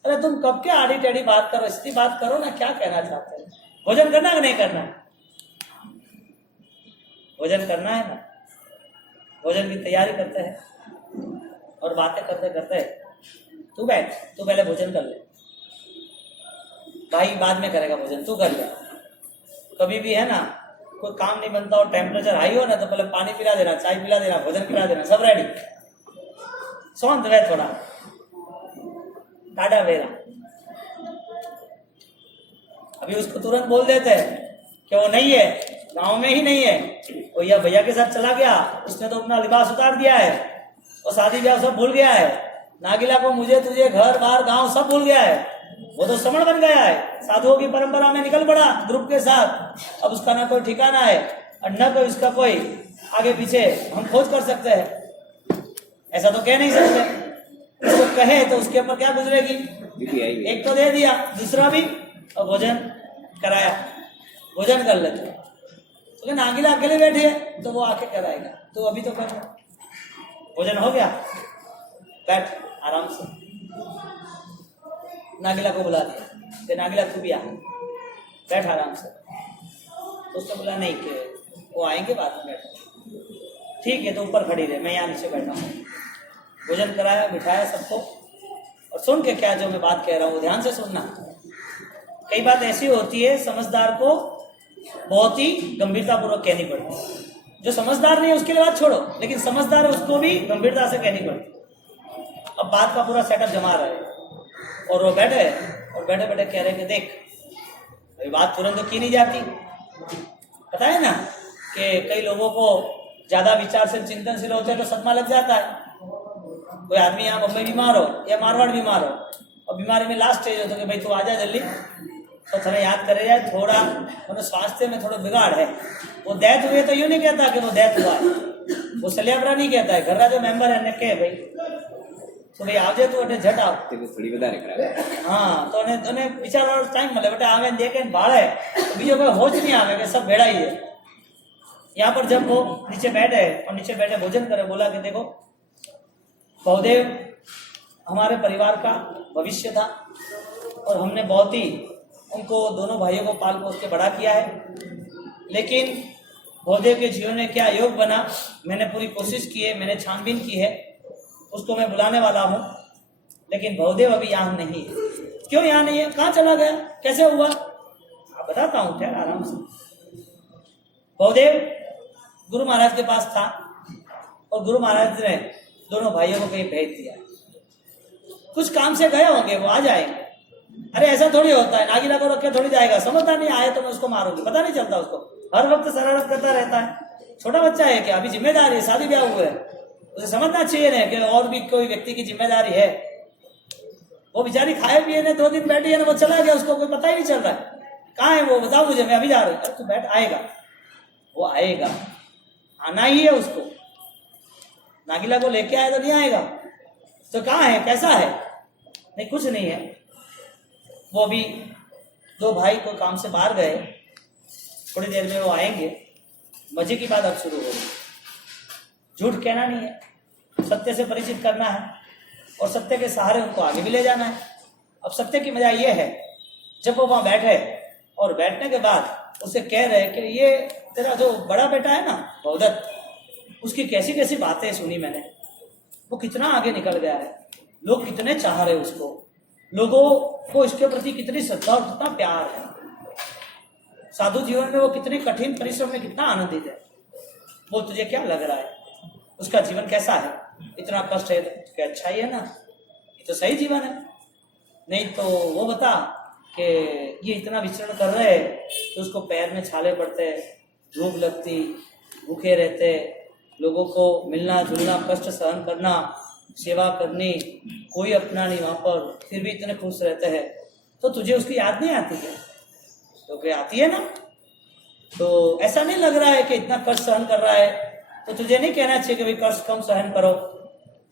अरे तुम कब के आड़ी टेढ़ी बात करो, इसकी बात करो ना, क्या कहना चाहते हैं, भोजन करना है कि नहीं करना, भोजन करना है ना, भोजन की तैयारी करते हैं और बातें करते करते तू बैठ, तू पहले भोजन कर ले, भाई बाद में करेगा भोजन, तू कर ले। कभी भी है ना, कोई काम नहीं बनता और टेम्परेचर हाई हो ना, तो पहले पानी पिला देना, चाय पिला देना, भोजन पिला देना, सब रेडी, शांत रहे थोड़ा, टाटा वेरा। अभी उसको तुरंत बोल देते हैं कि वो नहीं है, गांव में ही नहीं है, वो या भैया के साथ चला गया, उसने तो अपना लिबास उतार दिया है, और शादी ब्याह सब भूल गया है, नागिला को मुझे तुझे घर बार गांव सब भूल गया है, वो तो श्रमण बन गया है, साधुओं की परंपरा में निकल पड़ा ग्रुप के साथ, अब उसका ना कोई ठिकाना है और न कोई उसका कोई आगे पीछे हम खोज कर सकते हैं, ऐसा तो कह नहीं सकते। उसको कहे तो उसके ऊपर क्या गुजरेगी, एक तो दे दिया, दूसरा भी, और भोजन कराया, भोजन कर लेते, तो नागिला अकेले बैठे है तो वो आके कराएगा, तो अभी तो कर, भोजन हो गया, बैठ आराम से। नागिला को बुला दिया, तो नागिला तू भी आ, बैठ आराम से, तो उसने बोला नहीं कि वो आएंगे बाद में, बैठ, ठीक है तो ऊपर खड़ी रहे, मैं यहाँ नीचे बैठा हूँ। भोजन कराया, बिठाया सबको, और सुन के क्या जो मैं बात कह रहा हूँ ध्यान से सुनना। कई बात ऐसी होती है समझदार को बहुत ही गंभीरता पूर्वक कहनी पड़ती है, जो समझदार नहीं है उसके लिए बात छोड़ो, लेकिन समझदार है उसको भी गंभीरता से कहनी पड़ती। अब बात का पूरा सेटअप जमा रहे और वो बैठे और बैठे बैठे कह रहे कि देख अभी बात तुरंत तो की नहीं जाती, पता है ना कि कई लोगों को ज्यादा विचारशील चिंतनशील होते हैं तो सदमा लग जाता है। कोई आदमी यहाँ बम्बई बीमार हो या मारवाड़ बीमार हो और बीमारी में लास्ट स्टेज हो तो कि भाई तू आजा जल्दी, तो थोड़ा याद करे जाए, थोड़ा मतलब स्वास्थ्य में थोड़ा बिगाड़ है, वो डेथ हुए तो यूँ नहीं कहता कि वो डेथ हुआ है, वो सलियाबरा नहीं कहता है, घर का जो मेंबर है ने कहे भाई તો ભાઈ આવજે તું એટલે झट આવ તે થોડી વધારે ખરાબ. हाँ तो અને બિચારા टाइम મળે बेटा आवे ने देखे ने भाड़े तो बीजो कोई होश नहीं आवे कि सब भेड़ा ही है। यहाँ पर जब वो नीचे बैठे और नीचे बैठे भोजन करे बोला कि देखो बहुदेव हमारे परिवार का भविष्य था और हमने बहुत ही उनको दोनों भाइयों को पाल पोस के बड़ा किया है, लेकिन बहुदेव के जीवन में क्या योग बना मैंने पूरी कोशिश की है, मैंने छानबीन की है, उसको मैं बुलाने वाला हूँ, लेकिन बहुदेव अभी यहाँ नहीं है। क्यों यहाँ नहीं है, कहाँ चला गया, कैसे हुआ, आप बताता हूँ ठहर आराम से। बहुदेव गुरु महाराज के पास था और गुरु महाराज ने दोनों भाइयों को कहीं भेज दिया, कुछ काम से गए होंगे, वो आ जाएंगे। अरे ऐसा थोड़ी होता है, नागीला को रख के थोड़ी जाएगा, समझता नहीं आए तो मैं उसको मारूंगी, पता नहीं चलता उसको, हर वक्त शरारत करता रहता है। छोटा बच्चा है क्या, अभी जिम्मेदारी है, शादी ब्याह हुआ है, उसे समझना चाहिए ना कि और भी कोई व्यक्ति की जिम्मेदारी है। वो बेचारी खाए पिए ने 2 दिन बैठी है ना, वो चला गया, उसको कोई पता ही नहीं चल रहा है कहाँ है वो, बताओ मुझे, मैं अभी जा रही हूँ। तू बैठ, आएगा, वो आएगा, आना ही है उसको। नागीला को लेके आया तो नहीं आएगा, तो कहाँ है, कैसा है, नहीं कुछ नहीं है। वो अभी 2 भाई को काम से बाहर गए, थोड़ी देर में वो आएंगे। मजे की बात अब शुरू होगी। झूठ कहना नहीं है, सत्य से परिचित करना है और सत्य के सहारे उनको आगे भी ले जाना है। अब सत्य की मजा ये है, जब वो वहां बैठे और बैठने के बाद उसे कह रहे कि ये तेरा जो बड़ा बेटा है ना बहुदत्त, उसकी कैसी कैसी बातें सुनी मैंने, वो कितना आगे निकल गया है, लोग कितने चाह रहे उसको, लोगों को इसके प्रति कितनी श्रद्धा और कितना प्यार है, साधु जीवन में वो कितनी कठिन परिश्रम में कितना आनंदित है। वो तुझे क्या लग रहा है, उसका जीवन कैसा है, इतना कष्ट है कि अच्छा ही है ना, ये तो सही जीवन है। नहीं तो वो बता कि ये इतना विचरण कर रहे तो उसको पैर में छाले पड़ते, धूप लगती, भूखे रहते, लोगों को मिलना जुलना, कष्ट सहन करना, सेवा करनी, कोई अपना नहीं वहाँ पर, फिर भी इतने खुश रहते हैं। तो तुझे उसकी याद नहीं आती क्या, तो क्या आती है ना। तो ऐसा नहीं लग रहा है कि इतना कष्ट सहन कर रहा है, तो तुझे नहीं कहना चाहिए कि भाई कष्ट कम सहन करो,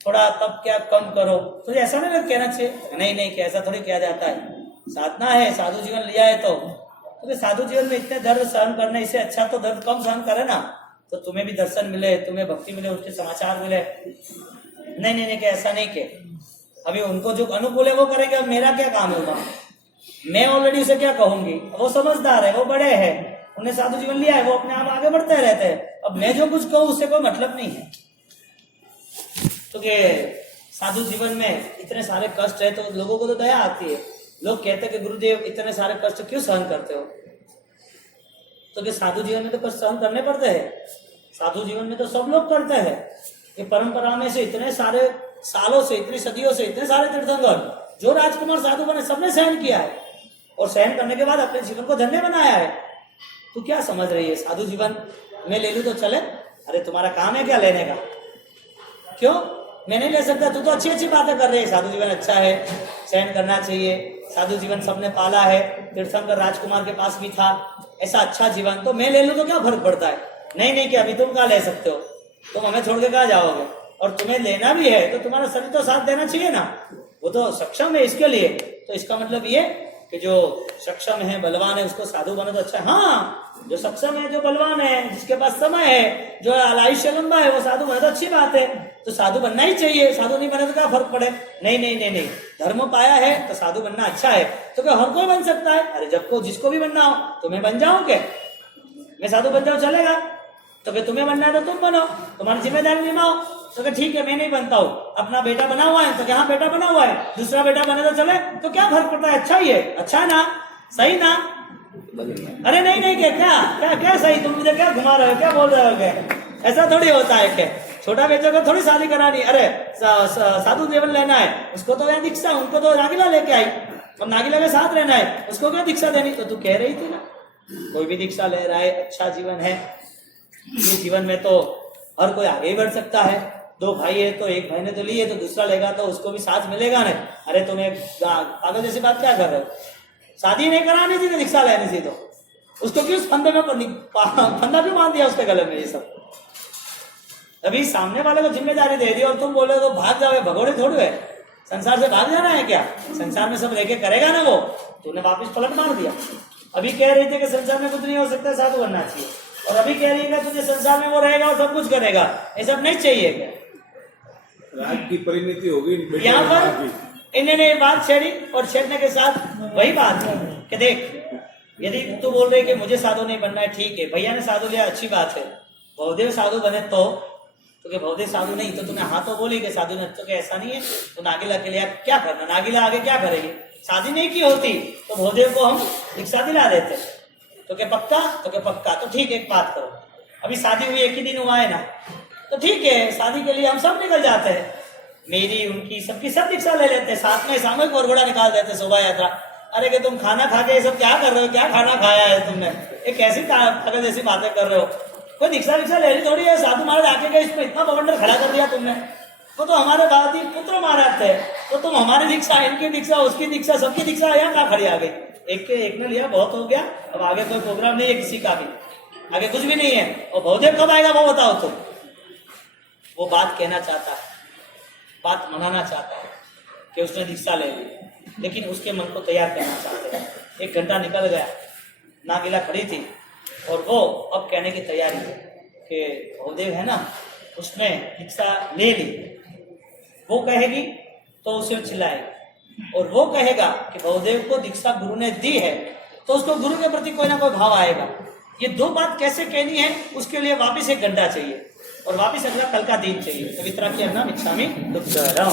थोड़ा तब क्या कम करो, तुझे ऐसा नहीं कहना चाहिए। नहीं नहीं, कि ऐसा थोड़ी किया जाता है, साधना है, साधु जीवन लिया है तो साधु जीवन में इतने दर्द सहन करने, इससे अच्छा तो दर्द कम सहन करे ना, तो तुम्हें भी दर्शन मिले, तुम्हें भक्ति मिले, उसके समाचार मिले। नहीं नहीं नहीं, कि ऐसा नहीं, के अभी उनको जो अनुकूल है वो करेंगे, अब मेरा क्या काम है वहां, मैं ऑलरेडी उसे क्या कहूंगी, वो समझदार है, वो बड़े हैं, उन्हें साधु जीवन लिया है, वो अपने आप आगे बढ़ते रहते हैं। अब मैं जो कुछ कहूँ उससे कोई मतलब नहीं है। तो कि साधु जीवन में इतने सारे कष्ट है तो लोगों को तो दया आती है, लोग कहते हैं कि गुरुदेव इतने सारे कष्ट क्यों सहन करते हो, तो कि साधु जीवन में तो कष्ट सहन करने पड़ते हैं, साधु जीवन में तो सब लोग करते हैं। ये परंपरा में से इतने सारे सालों से, इतनी सदियों से इतने सारे तीर्थंकर जो राजकुमार साधु बने, सबने सहन किया है और सहन करने के बाद अपने जीवन को धन्य बनाया है। तू क्या समझ रही है, साधु जीवन मैं ले लूं तो चले, अरे तुम्हारा काम है क्या लेने का, क्यों मैं नहीं ले सकता, तू तो अच्छी अच्छी बातें कर रही है, साधु जीवन अच्छा है, सहन करना चाहिए, साधु जीवन सबने पाला है, तीर्थंकर राजकुमार के पास भी था, ऐसा अच्छा जीवन, तो मैं ले लूं तो क्या फर्क पड़ता है। नहीं नहीं, कि अभी तुम कहाँ ले सकते हो, तुम हमें छोड़ के कहाँ जाओगे, और तुम्हें लेना भी है तो तुम्हारा शरीर तो साथ देना चाहिए ना, वो तो सक्षम है इसके लिए। तो इसका मतलब ये कि जो सक्षम है, बलवान है, उसको साधु बने तो अच्छा है। हाँ, जो सक्षम है, जो बलवान है, जिसके पास समय है, जो आयुष्य लंबा है, वो साधु बने तो अच्छी बात है, तो साधु बनना ही चाहिए, साधु नहीं बने तो क्या फर्क पड़े। नहीं नहीं नहीं नहीं, धर्म पाया है तो साधु बनना अच्छा है, तो क्या हर कोई बन सकता है, अरे जब को जिसको भी बनना हो तो मैं बन जाऊं, क्या मैं साधु बन जाऊं चलेगा, तो फिर तुम्हें बनना है तो तुम बनो, तुम्हारी जिम्मेदारी निभाओ, तो क्या ठीक है मैं नहीं बनता हूँ, अपना बेटा बना हुआ है तो क्या बेटा बना हुआ है, दूसरा बेटा बने तो चले, तो क्या फर्क पड़ता है, अच्छा ही है, अच्छा ना, सही ना। अरे नहीं नहीं, क्या क्या क्या क्या सही, तुम मुझे क्या घुमा रहे हो, क्या बोल रहे हो, क्या ऐसा थोड़ी होता है, क्या छोटा बेटे को थोड़ी शादी करानी, अरे साधु जीवन लेना है, उसको तो यहाँ दीक्षा, उनको तो नागीला लेके आई, और नागीला के साथ रहना है, उसको क्या दीक्षा देनी, तो तू कह रही थी ना कोई भी दीक्षा ले रहा है, अच्छा जीवन है, ये जीवन में तो हर कोई आगे ही बढ़ सकता है। 2 भाई है तो एक भाई ने तो ली है, तो दूसरा लेगा तो उसको भी साथ मिलेगा ना। अरे तुम एक पागल जैसी बात क्या कर रहे हो, शादी नहीं करानी थी तो दीक्षा लेनी थी, तो उसको क्यों फंदे में फंदा क्यों बांध दिया उसके गले में, ये सब अभी सामने वाले को जिम्मेदारी दे दी और तुम बोले तो भाग जाओ, भगोड़े थोड़े है, संसार से भाग जाना है क्या? संसार में सब लेके करेगा ना वो, तूने वापस पलट मार दिया। अभी कह रही थी कि संसार में कुछ नहीं हो सकता, साधु बनना चाहिए, और अभी कह रही है कि तुझे संसार में वो रहेगा और सब कुछ करेगा, ये सब नहीं चाहिए क्या? राग की परिणति होगी यहाँ पर इन्होंने ये बात छेड़ी, और छेड़ने के साथ वही बात है कि देख, यदि तू बोल रहे कि मुझे साधु नहीं बनना है, ठीक है, भैया ने साधु लिया, अच्छी बात है, भवदेव साधु बने तो कि भवदेव साधु नहीं तो तूने हाँ तो बोली कि साधु ने, तो ऐसा नहीं है, तो नागिला के लिए क्या करना, नागिला आगे क्या करेगी? शादी नहीं की होती तो भवदेव को हम दीक्षा दिला देते, तो क्या पक्का? तो क्या पक्का? तो ठीक है, एक बात करो, अभी शादी हुई एक ही दिन हुआ है ना, तो ठीक है, शादी के लिए हम सब निकल जाते हैं, मेरी उनकी सबकी सब दीक्षा ले लेते हैं, साथ में सामूहिक वरघोड़ा निकाल देते, शोभा यात्रा। अरे कि तुम खाना खा के ये सब क्या कर रहे हो, क्या खाना खाया है तुमने, ये कैसी पागल जैसी बातें कर रहे हो? कोई दीक्षा दीक्षा ले रही थोड़ी है, साधु महाराज आके गए, इसमें इतना बवंडर खड़ा कर दिया तुमने, वो तो हमारे भारतीय पुत्र महाराज थे, तो तुम हमारी दीक्षा, इनकी दीक्षा, उसकी दीक्षा, सबकी दीक्षा यहाँ क्या खड़ी आ गई? एक ने लिया, बहुत हो गया, अब आगे कोई प्रोग्राम नहीं है किसी का भी, आगे कुछ भी नहीं है। और भवदेव कब आएगा वो बताओ तुम? वो बात कहना चाहता है, बात मनाना चाहता है कि उसने दीक्षा ले ली, लेकिन उसके मन को तैयार करना चाहते हैं। 1 घंटा निकल गया, नागिला खड़ी थी और वो अब कहने की तैयारी है कि भवदेव है ना, उसने दीक्षा ले ली, वो कहेगी तो उसे चिल्लाएगी, और वो कहेगा कि भवदेव को दीक्षा गुरु ने दी है, तो उसको गुरु के प्रति कोई ना कोई भाव आएगा। ये 2 बात कैसे कहनी है, उसके लिए वापिस 1 घंटा चाहिए, और वापिस अगला कल का दिन चाहिए। तो वितरा की अन्ना इच्छामि दुक्कड़म।